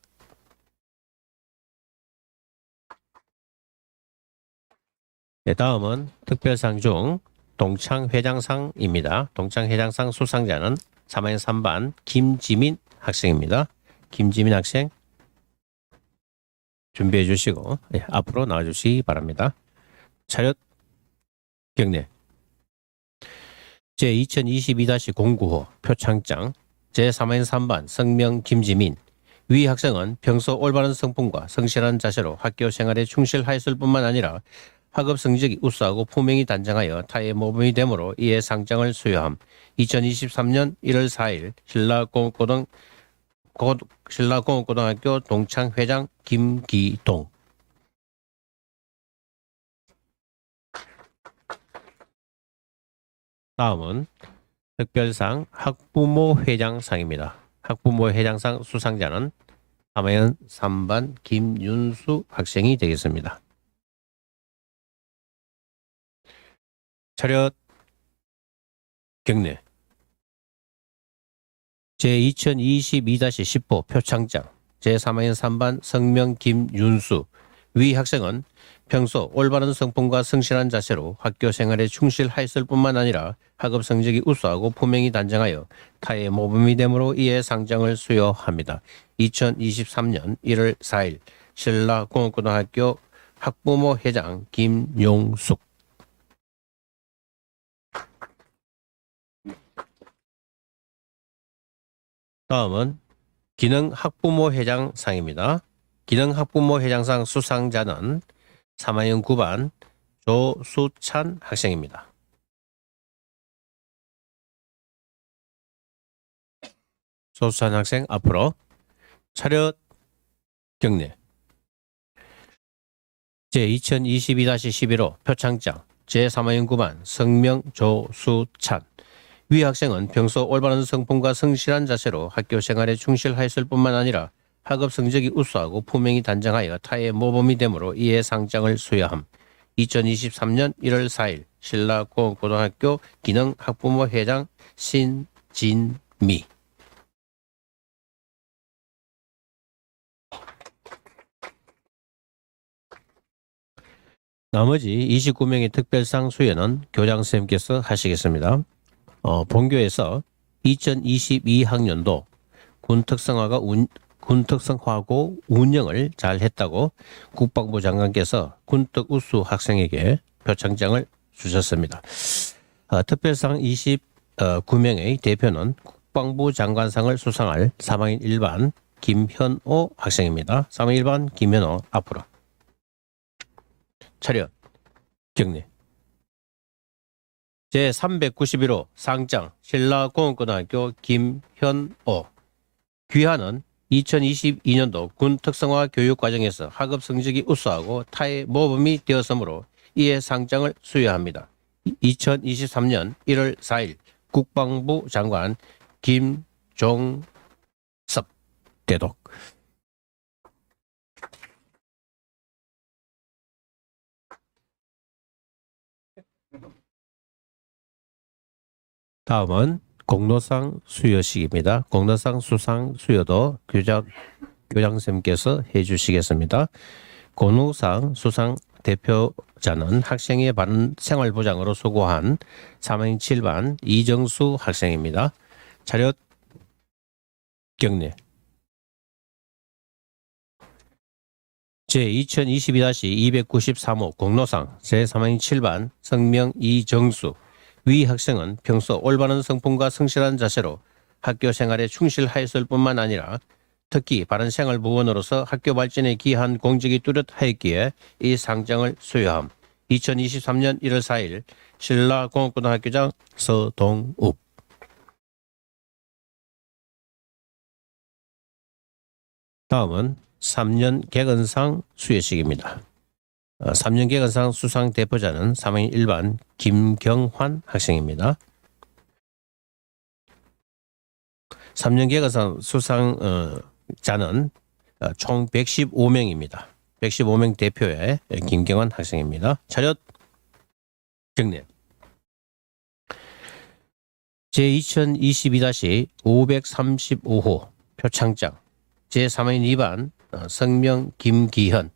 네, 다음은 특별상 중 동창회장상입니다. 동창회장상 수상자는 3학년 3반 김지민 학생입니다. 김지민 학생 준비해 주시고 앞으로 나와 주시기 바랍니다. 차렷 경례. 제2022-09호 표창장 제3학년 3반 성명 김지민. 위 학생은 평소 올바른 성품과 성실한 자세로 학교 생활에 충실하였을 뿐만 아니라 학업 성적이 우수하고 품행이 단정하여 타의 모범이 되므로 이에 상장을 수여함. 2023년 1월 4일 신라공업고등학교 동창회장 김기동. 다음은 특별상 학부모회장상입니다. 학부모회장상 수상자는 3학년 3반 김윤수 학생이 되겠습니다. 차렷 경례. 제2022-10호 표창장 제3학년 3반 성명 김윤수. 위 학생은 평소 올바른 성품과 성실한 자세로 학교 생활에 충실하였을 뿐만 아니라 학업 성적이 우수하고 품행이 단정하여 타의 모범이 되므로 이에 상장을 수여합니다. 2023년 1월 4일 신라공업고등학교 학부모회장 김용숙. 다음은 기능학부모회장상입니다. 기능학부모회장상 수상자는 3학년 9반 조수찬 학생입니다. 조수찬 학생 앞으로. 차렷 경례. 제2022-11호 표창장 제3학년 9반 성명 조수찬. 위 학생은 평소 올바른 성품과 성실한 자세로 학교 생활에 충실하였을 뿐만 아니라 학업 성적이 우수하고 품행이 단정하여 타의 모범이 되므로 이에 상장을 수여함. 2023년 1월 4일 신라공업고등학교 기능학부모 회장 신진미. 나머지 29명의 특별상 수여는 교장선생님께서 하시겠습니다. 본교에서 2022학년도 군특성화고 운영을 잘 했다고 국방부 장관께서 군특 우수 학생에게 표창장을 주셨습니다. 특별상 29명의 대표는 국방부 장관상을 수상할 3학년 1반 김현호 학생입니다. 3학년 1반 김현호 앞으로. 차렷. 경례. 제391호 상장 신라공업고등학교 김현호. 귀하는 2022년도 군 특성화 교육 과정에서 학업 성적이 우수하고 타의 모범이 되었으므로 이에 상장을 수여합니다. 2023년 1월 4일 국방부 장관 김종섭 대독. 다음은 공로상 수여식입니다. 공로상 수상 수여도 교장선생님께서 해주시겠습니다. 공로상 수상 대표자는 학생의 바른 생활보장으로 수고한 3학년 7반 이정수 학생입니다. 차렷. 경례. 제2022-293호 공로상 제3학년 7반 성명 이정수. 위 학생은 평소 올바른 성품과 성실한 자세로 학교 생활에 충실하였을 뿐만 아니라 특히 바른 생활 부원으로서 학교 발전에 기여한 공적이 뚜렷하였기에 이 상장을 수여함. 2023년 1월 4일 신라공업고등학교장 서동욱. 다음은 3년 개건상 수여식입니다. 3년 개건상 수상 대표자는 3학년 1반 김경환 학생입니다. 3년 개건상 수상자는 총 115명입니다. 115명 대표의 김경환 학생입니다. 차렷. 경례. 제2022-535호 표창장 제3학년 2반 성명 김기현.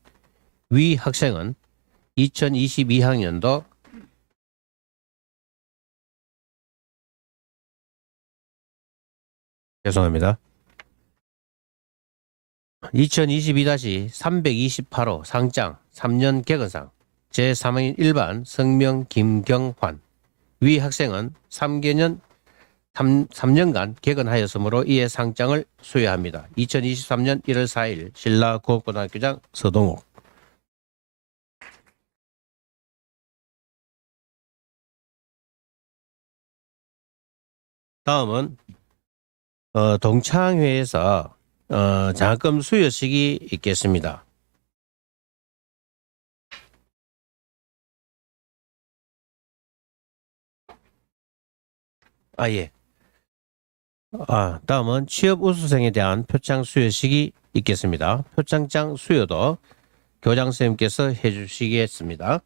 위 학생은 2022학년도 죄송합니다. 2022-328호 상장 3년 개건상 제3학년 1반 성명 김경환. 위 학생은 3년간 개건하였으므로 이에 상장을 수여합니다. 2023년 1월 4일 신라공업고등학교장 서동욱. 다음은 동창회에서 장학금 수여식이 있겠습니다. 다음은 취업 우수생에 대한 표창 수여식이 있겠습니다. 표창장 수여도 교장 선생님께서 해주시겠습니다.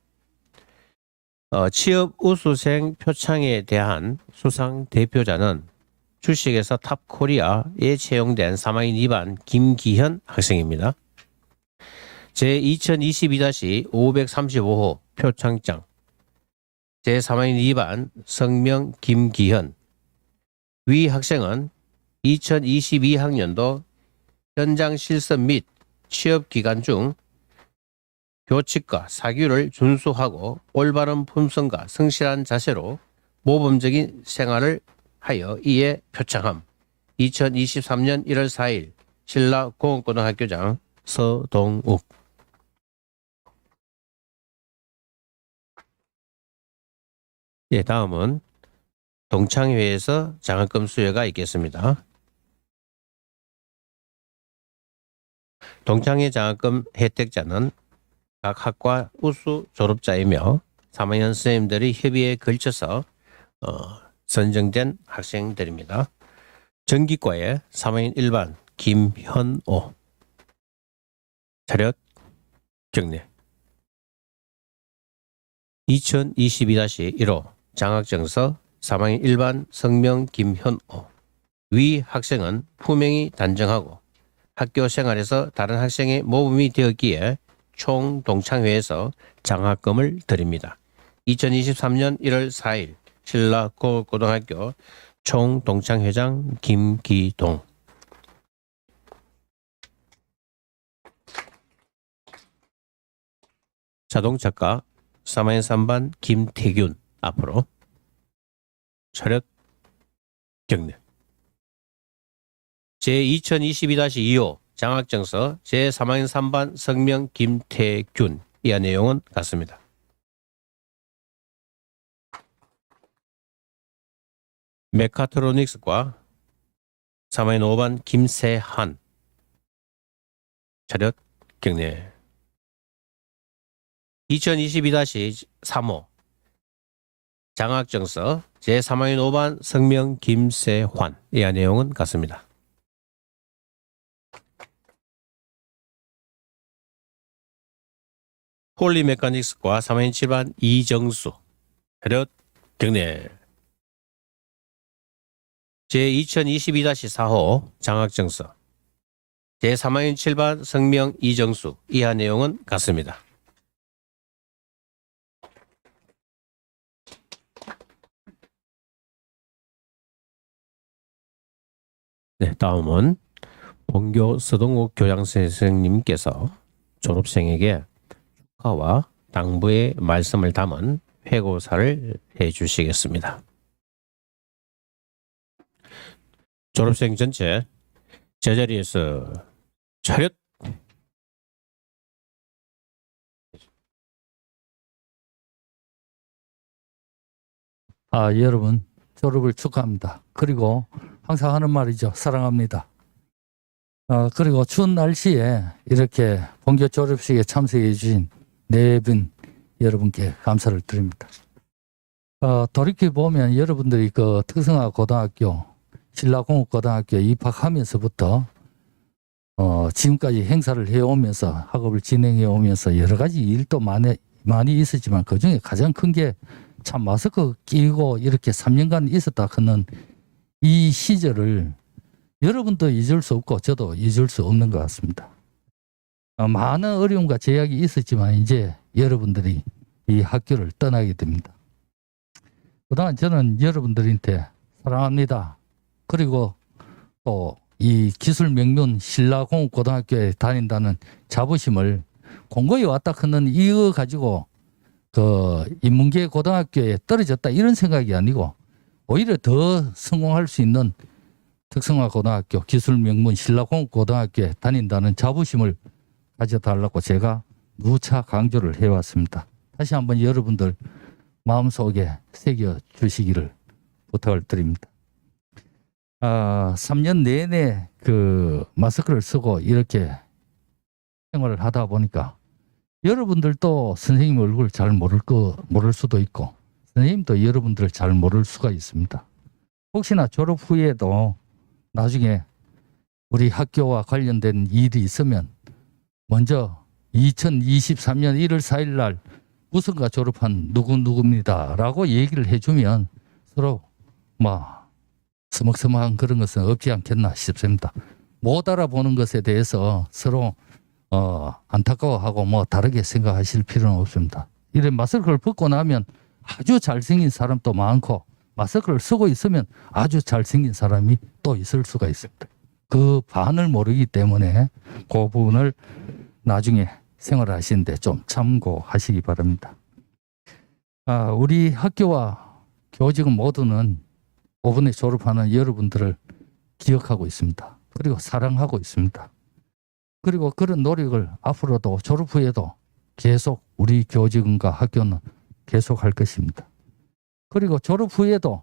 취업 우수생 표창에 대한 수상 대표자는 주식에서 탑코리아에 채용된 3학년 2반 김기현 학생입니다. 제2022-535호 표창장 제3학년 2반 성명 김기현. 위 학생은 2022학년도 현장 실습 및 취업 기간 중 교칙과 사규를 준수하고 올바른 품성과 성실한 자세로 모범적인 생활을 하여 이에 표창함. 2023년 1월 4일 신라공업고등학교장 서동욱. 다음은 동창회에서 장학금 수여가 있겠습니다. 동창회 장학금 혜택자는 각 학과 우수 졸업자이며 3학년 선생님들의 협의에 걸쳐서 선정된 학생들입니다. 전기과의 3학년 1반 김현오. 차렷 경례. 2022-1호 장학정서 3학년 1반 성명 김현오. 위 학생은 후명이 단정하고 학교 생활에서 다른 학생의 모범이 되었기에 총 동창회에서 장학금을 드립니다. 2023년 1월 4일 신라고등학교 총 동창회장 김기동. 자동차과 3학년 3반 김태균 앞으로. 차렷 경례. 제2022-2호 장학정서 제3학년 3반 성명 김태균. 이하 내용은 같습니다. 메카트로닉스과 3학년 5반 김세한. 차렷 경례. 2022-3호 장학정서 제3학년 5반 성명 김세환. 이하 내용은 같습니다. 폴리메카닉스과 3학년 7반 이정수. 차렷 경례. 제2022-4호 장학정서 제3학년 7반 성명 이정수. 이하 내용은 같습니다. 네, 다음은 본교 서동욱 교장선생님께서 졸업생에게 축하와 당부의 말씀을 담은 회고사를 해주시겠습니다. 졸업생 전체 제자리에서 차렷. 여러분 졸업을 축하합니다. 그리고 항상 하는 말이죠. 사랑합니다. 그리고 추운 날씨에 이렇게 본교 졸업식에 참석해 주신 네 분 여러분께 감사를 드립니다. 돌이켜보면 여러분들이 그 특성화 고등학교, 신라공업고등학교에 입학하면서부터 지금까지 행사를 해오면서 학업을 진행해 오면서 여러 가지 일도 많이 있었지만 그중에 가장 큰 게 참 마스크 끼고 이렇게 3년간 있었다 하는 이 시절을 여러분도 잊을 수 없고 저도 잊을 수 없는 것 같습니다. 많은 어려움과 제약이 있었지만 이제 여러분들이 이 학교를 떠나게 됩니다. 그동안 저는 여러분들한테 사랑합니다. 그리고 또 이 기술 명문 신라공업고등학교에 다닌다는 자부심을 공고히 왔다 하는 이거 가지고 그 인문계 고등학교에 떨어졌다 이런 생각이 아니고 오히려 더 성공할 수 있는 특성화 고등학교, 기술 명문 신라공업고등학교에 다닌다는 자부심을 가져달라고 제가 누차 강조를 해왔습니다. 다시 한번 여러분들 마음속에 새겨 주시기를 부탁을 드립니다. 3년 내내 그 마스크를 쓰고 이렇게 생활을 하다 보니까 여러분들도 선생님 얼굴 잘 모를 수도 있고 선생님도 여러분들을 잘 모를 수가 있습니다. 혹시나 졸업 후에도 나중에 우리 학교와 관련된 일이 있으면 먼저 2023년 1월 4일 날 무슨가 졸업한 누구입니다 라고 얘기를 해주면 서로 서먹서먹한 그런 것은 없지 않겠나 싶습니다. 못 알아보는 것에 대해서 서로 안타까워하고 다르게 생각하실 필요는 없습니다. 이런 마스크를 벗고 나면 아주 잘생긴 사람도 많고 마스크를 쓰고 있으면 아주 잘생긴 사람이 또 있을 수가 있습니다. 그 반을 모르기 때문에 그 부분을 나중에 생활하시는데 좀 참고하시기 바랍니다. 우리 학교와 교직원 모두는 5분에 졸업하는 여러분들을 기억하고 있습니다. 그리고 사랑하고 있습니다. 그리고 그런 노력을 앞으로도 졸업 후에도 계속 우리 교직원과 학교는 계속할 것입니다. 그리고 졸업 후에도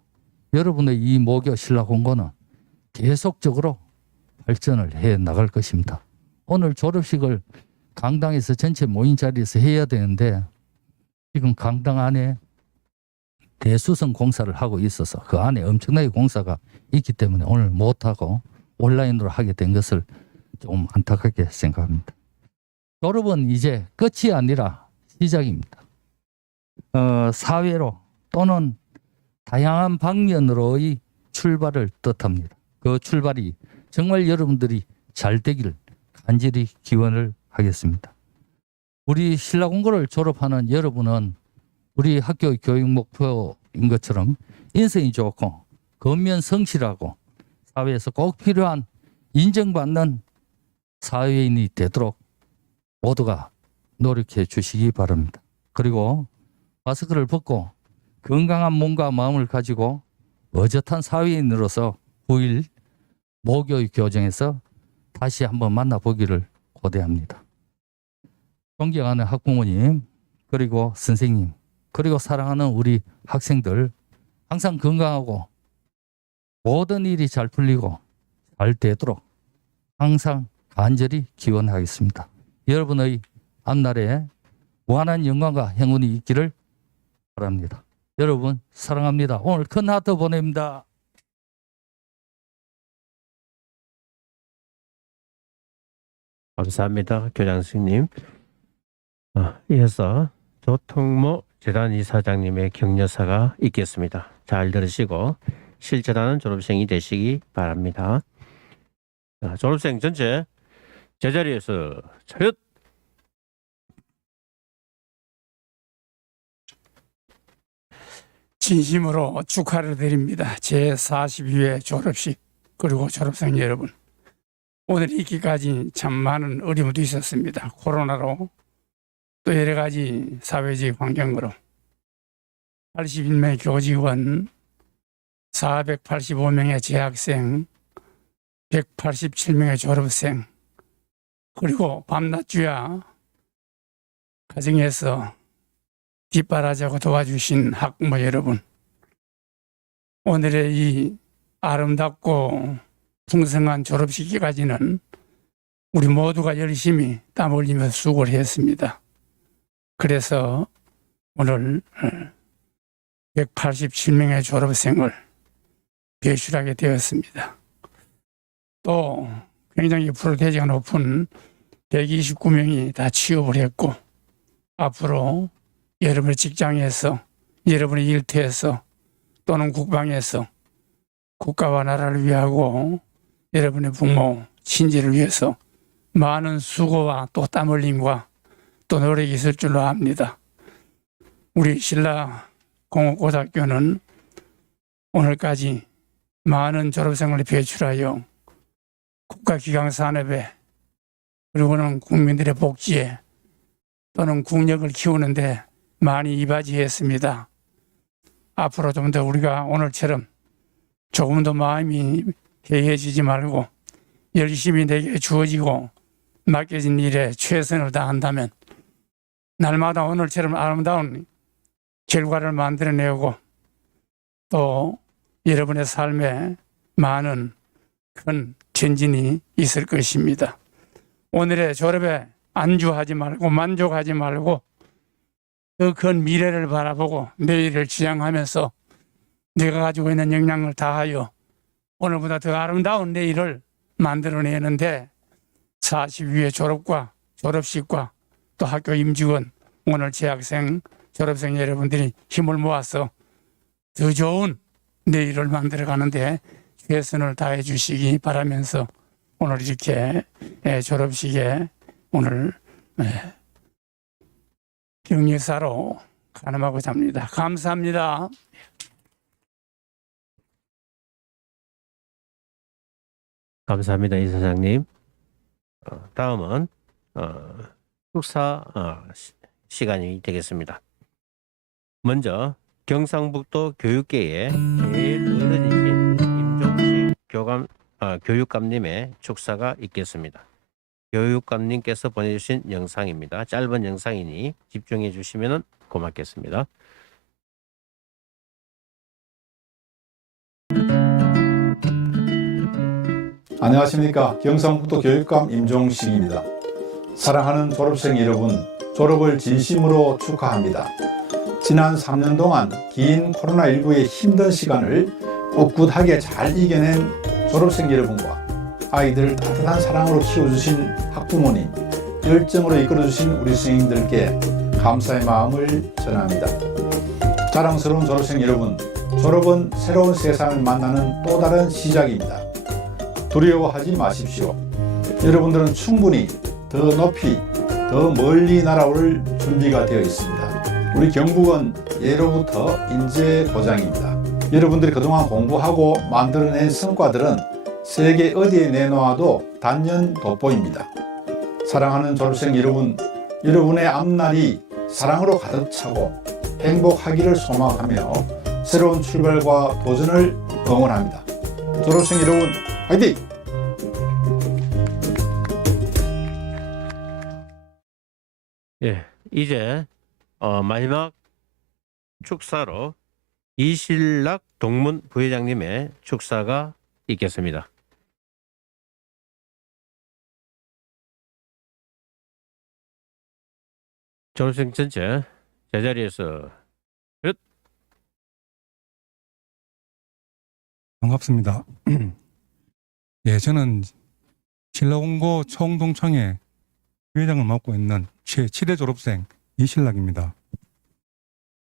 여러분의 이 모교 신라공고는 계속적으로 발전을 해 나갈 것입니다. 오늘 졸업식을 강당에서 전체 모인 자리에서 해야 되는데 지금 강당 안에 대수성 공사를 하고 있어서 그 안에 엄청나게 공사가 있기 때문에 오늘 못하고 온라인으로 하게 된 것을 좀 안타깝게 생각합니다. 졸업은 이제 끝이 아니라 시작입니다. 사회로 또는 다양한 방면으로의 출발을 뜻합니다. 그 출발이 정말 여러분들이 잘 되길 간절히 기원을 하겠습니다. 우리 신라공고를 졸업하는 여러분은 우리 학교 교육 목표인 것처럼 인성이 좋고 근면 성실하고 사회에서 꼭 필요한 인정받는 사회인이 되도록 모두가 노력해 주시기 바랍니다. 그리고 마스크를 벗고 건강한 몸과 마음을 가지고 어젓한 사회인으로서 9일 모교육 교정에서 다시 한번 만나보기를 고대합니다. 존경하는 학부모님, 그리고 선생님, 그리고 사랑하는 우리 학생들, 항상 건강하고 모든 일이 잘 풀리고 잘 되도록 항상 간절히 기원하겠습니다. 여러분의 앞날에 무한한 영광과 행운이 있기를 바랍니다. 여러분 사랑합니다. 오늘 큰 하트 보냅니다. 감사합니다. 교장 선생님. 이어서 조통모 재단 이사장님의 격려사가 있겠습니다. 잘 들으시고 실천하는 졸업생이 되시기 바랍니다. 졸업생 전체 제자리에서 차렷. 진심으로 축하를 드립니다. 제42회 졸업식 그리고 졸업생 여러분. 오늘 있기까지 참 많은 어려움도 있었습니다. 코로나로 또 여러 가지 사회적 환경으로 81명의 교직원, 485명의 재학생, 187명의 졸업생, 그리고 밤낮주야 가정에서 뒷바라지하고 도와주신 학부모 여러분, 오늘의 이 아름답고 풍성한 졸업식까지는 우리 모두가 열심히 땀 흘리면서 수고를 했습니다. 그래서 오늘 187명의 졸업생을 배출하게 되었습니다. 또 굉장히 프로테이지가 높은 129명이 다 취업을 했고, 앞으로 여러분의 직장에서, 여러분의 일터에서 또는 국방에서 국가와 나라를 위하고 여러분의 부모, 친지를 위해서 많은 수고와 또 땀 흘림과 또 노력이 있을 줄로 압니다. 우리 신라공업고등학교는 오늘까지 많은 졸업생을 배출하여 국가기강 산업에 그리고는 국민들의 복지에 또는 국력을 키우는데 많이 이바지했습니다. 앞으로 좀 더 우리가 오늘처럼 조금 더 마음이 개해지지 말고 열심히 내게 주어지고 맡겨진 일에 최선을 다한다면 날마다 오늘처럼 아름다운 결과를 만들어내고 또 여러분의 삶에 많은 큰 전진이 있을 것입니다. 오늘의 졸업에 안주하지 말고 만족하지 말고 더 큰 미래를 바라보고 내일을 지향하면서 내가 가지고 있는 역량을 다하여 오늘보다 더 아름다운 내일을 만들어내는데 42회 졸업과 졸업식과 또 학교 임직원, 오늘 재학생, 졸업생 여러분들이 힘을 모아서 더 좋은 내일을 만들어가는데 최선을 다해 주시기 바라면서 오늘 이렇게 졸업식에 오늘 격려사로 가늠하고자 합니다. 감사합니다. 감사합니다, 이사장님. 다음은 축사 시간이 되겠습니다. 먼저 경상북도 교육계의 제일 어른이신 임종식 교육감님의 축사가 있겠습니다. 교육감님께서 보내주신 영상입니다. 짧은 영상이니 집중해 주시면 고맙겠습니다. 안녕하십니까. 경상북도 교육감 임종식입니다. 사랑하는 졸업생 여러분, 졸업을 진심으로 축하합니다. 지난 3년 동안 긴 코로나19의 힘든 시간을 꿋꿋하게 잘 이겨낸 졸업생 여러분과 아이들을 따뜻한 사랑으로 키워주신 학부모님, 열정으로 이끌어주신 우리 선생님들께 감사의 마음을 전합니다. 자랑스러운 졸업생 여러분, 졸업은 새로운 세상을 만나는 또 다른 시작입니다. 두려워하지 마십시오. 여러분들은 충분히 더 높이, 더 멀리 날아올 준비가 되어 있습니다. 우리 경북은 예로부터 인재 고장입니다. 여러분들이 그동안 공부하고 만들어낸 성과들은 세계 어디에 내놓아도 단연 돋보입니다. 사랑하는 졸업생 여러분, 여러분의 앞날이 사랑으로 가득 차고 행복하기를 소망하며 새로운 출발과 도전을 응원합니다. 졸업생 여러분, 화이팅! 예, 이제 마지막 축사로 이신락 동문 부회장님의 축사가 있겠습니다. 졸업생 전체 제자리에서 반갑습니다. 예, 저는 신라공고 총동창회 부회장을 맡고 있는 제7회 졸업생 이신락입니다.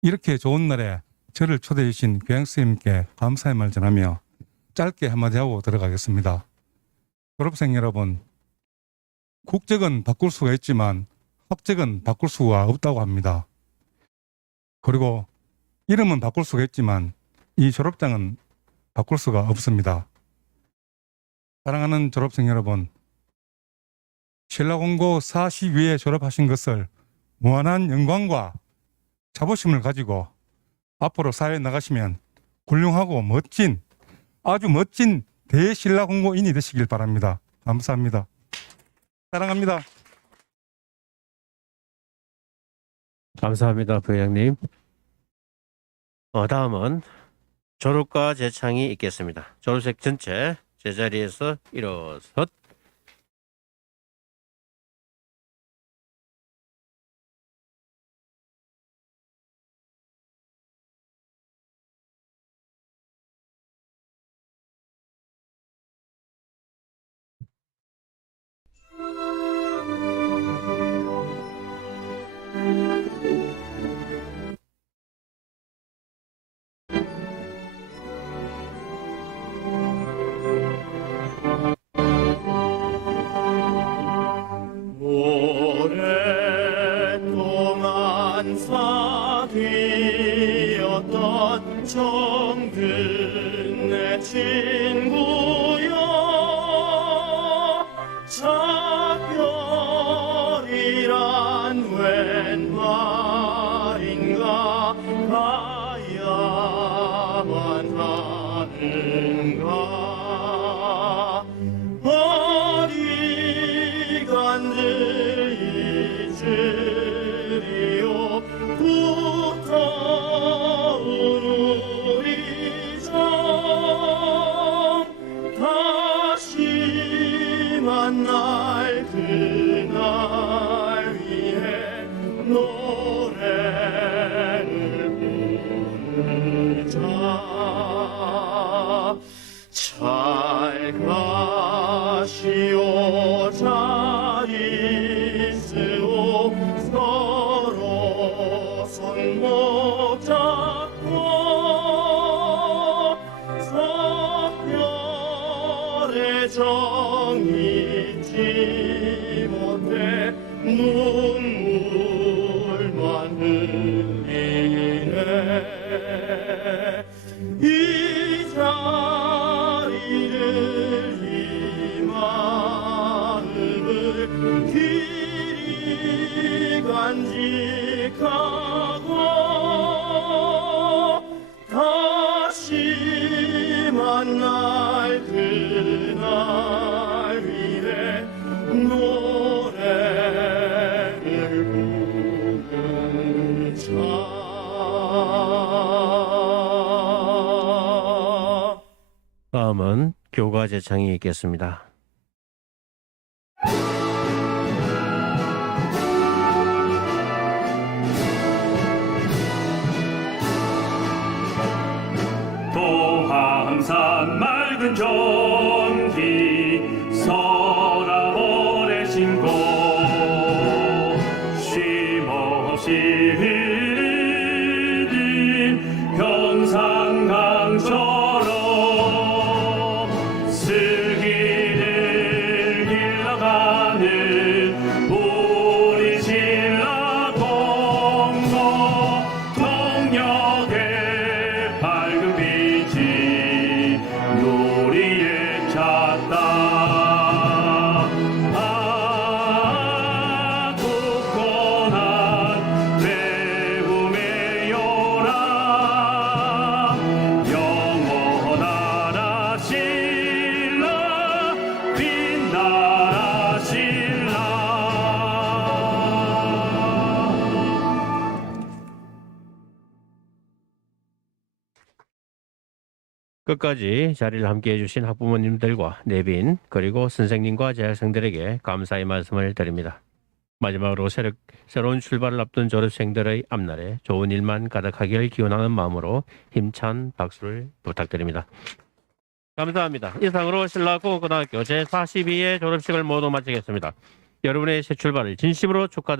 이렇게 좋은 날에 저를 초대해 주신 교양선생님께 감사의 말 전하며 짧게 한마디 하고 들어가겠습니다. 졸업생 여러분, 국적은 바꿀 수가 있지만 학적은 바꿀 수가 없다고 합니다. 그리고 이름은 바꿀 수가 있지만 이 졸업장은 바꿀 수가 없습니다. 사랑하는 졸업생 여러분, 신라공고 42회 졸업하신 것을 무한한 영광과 자부심을 가지고 앞으로 사회에 나가시면 훌륭하고 멋진, 아주 멋진 대신라공고인이 되시길 바랍니다. 감사합니다. 사랑합니다. 감사합니다, 부회장님. 다음은 졸업과 재창이 있겠습니다. 졸업생 전체 제자리에서 일어서 오랫동안 사귀었던 정든 내 친구여, 작별이란 웬 말인가, 가야만 하는가. 어디 간들 잊으리요, 붙어온 우리 정. 다시 만날 그날 위해 노래를 부르자. 잘 가시오, 잘 있으오, 서로 손목 잡고 석별의 정 잊지 못해 눈물만 흘리네. 이 자리를, 이 마음을 길이 간직하고 다시 만날 그날 위해 노래를 부르자. 다음은 교가 제창이 있겠습니다. 끝까지 자리를 함께해 주신 학부모님들과 내빈 그리고 선생님과 재학생들에게 감사의 말씀을 드립니다. 마지막으로 새로운 출발을 앞둔 졸업생들의 앞날에 좋은 일만 가득하길 기원하는 마음으로 힘찬 박수를 부탁드립니다. 감사합니다. 이상으로 신라공고등학교 제42회 졸업식을 모두 마치겠습니다. 여러분의 새 출발을 진심으로 축하드립니다.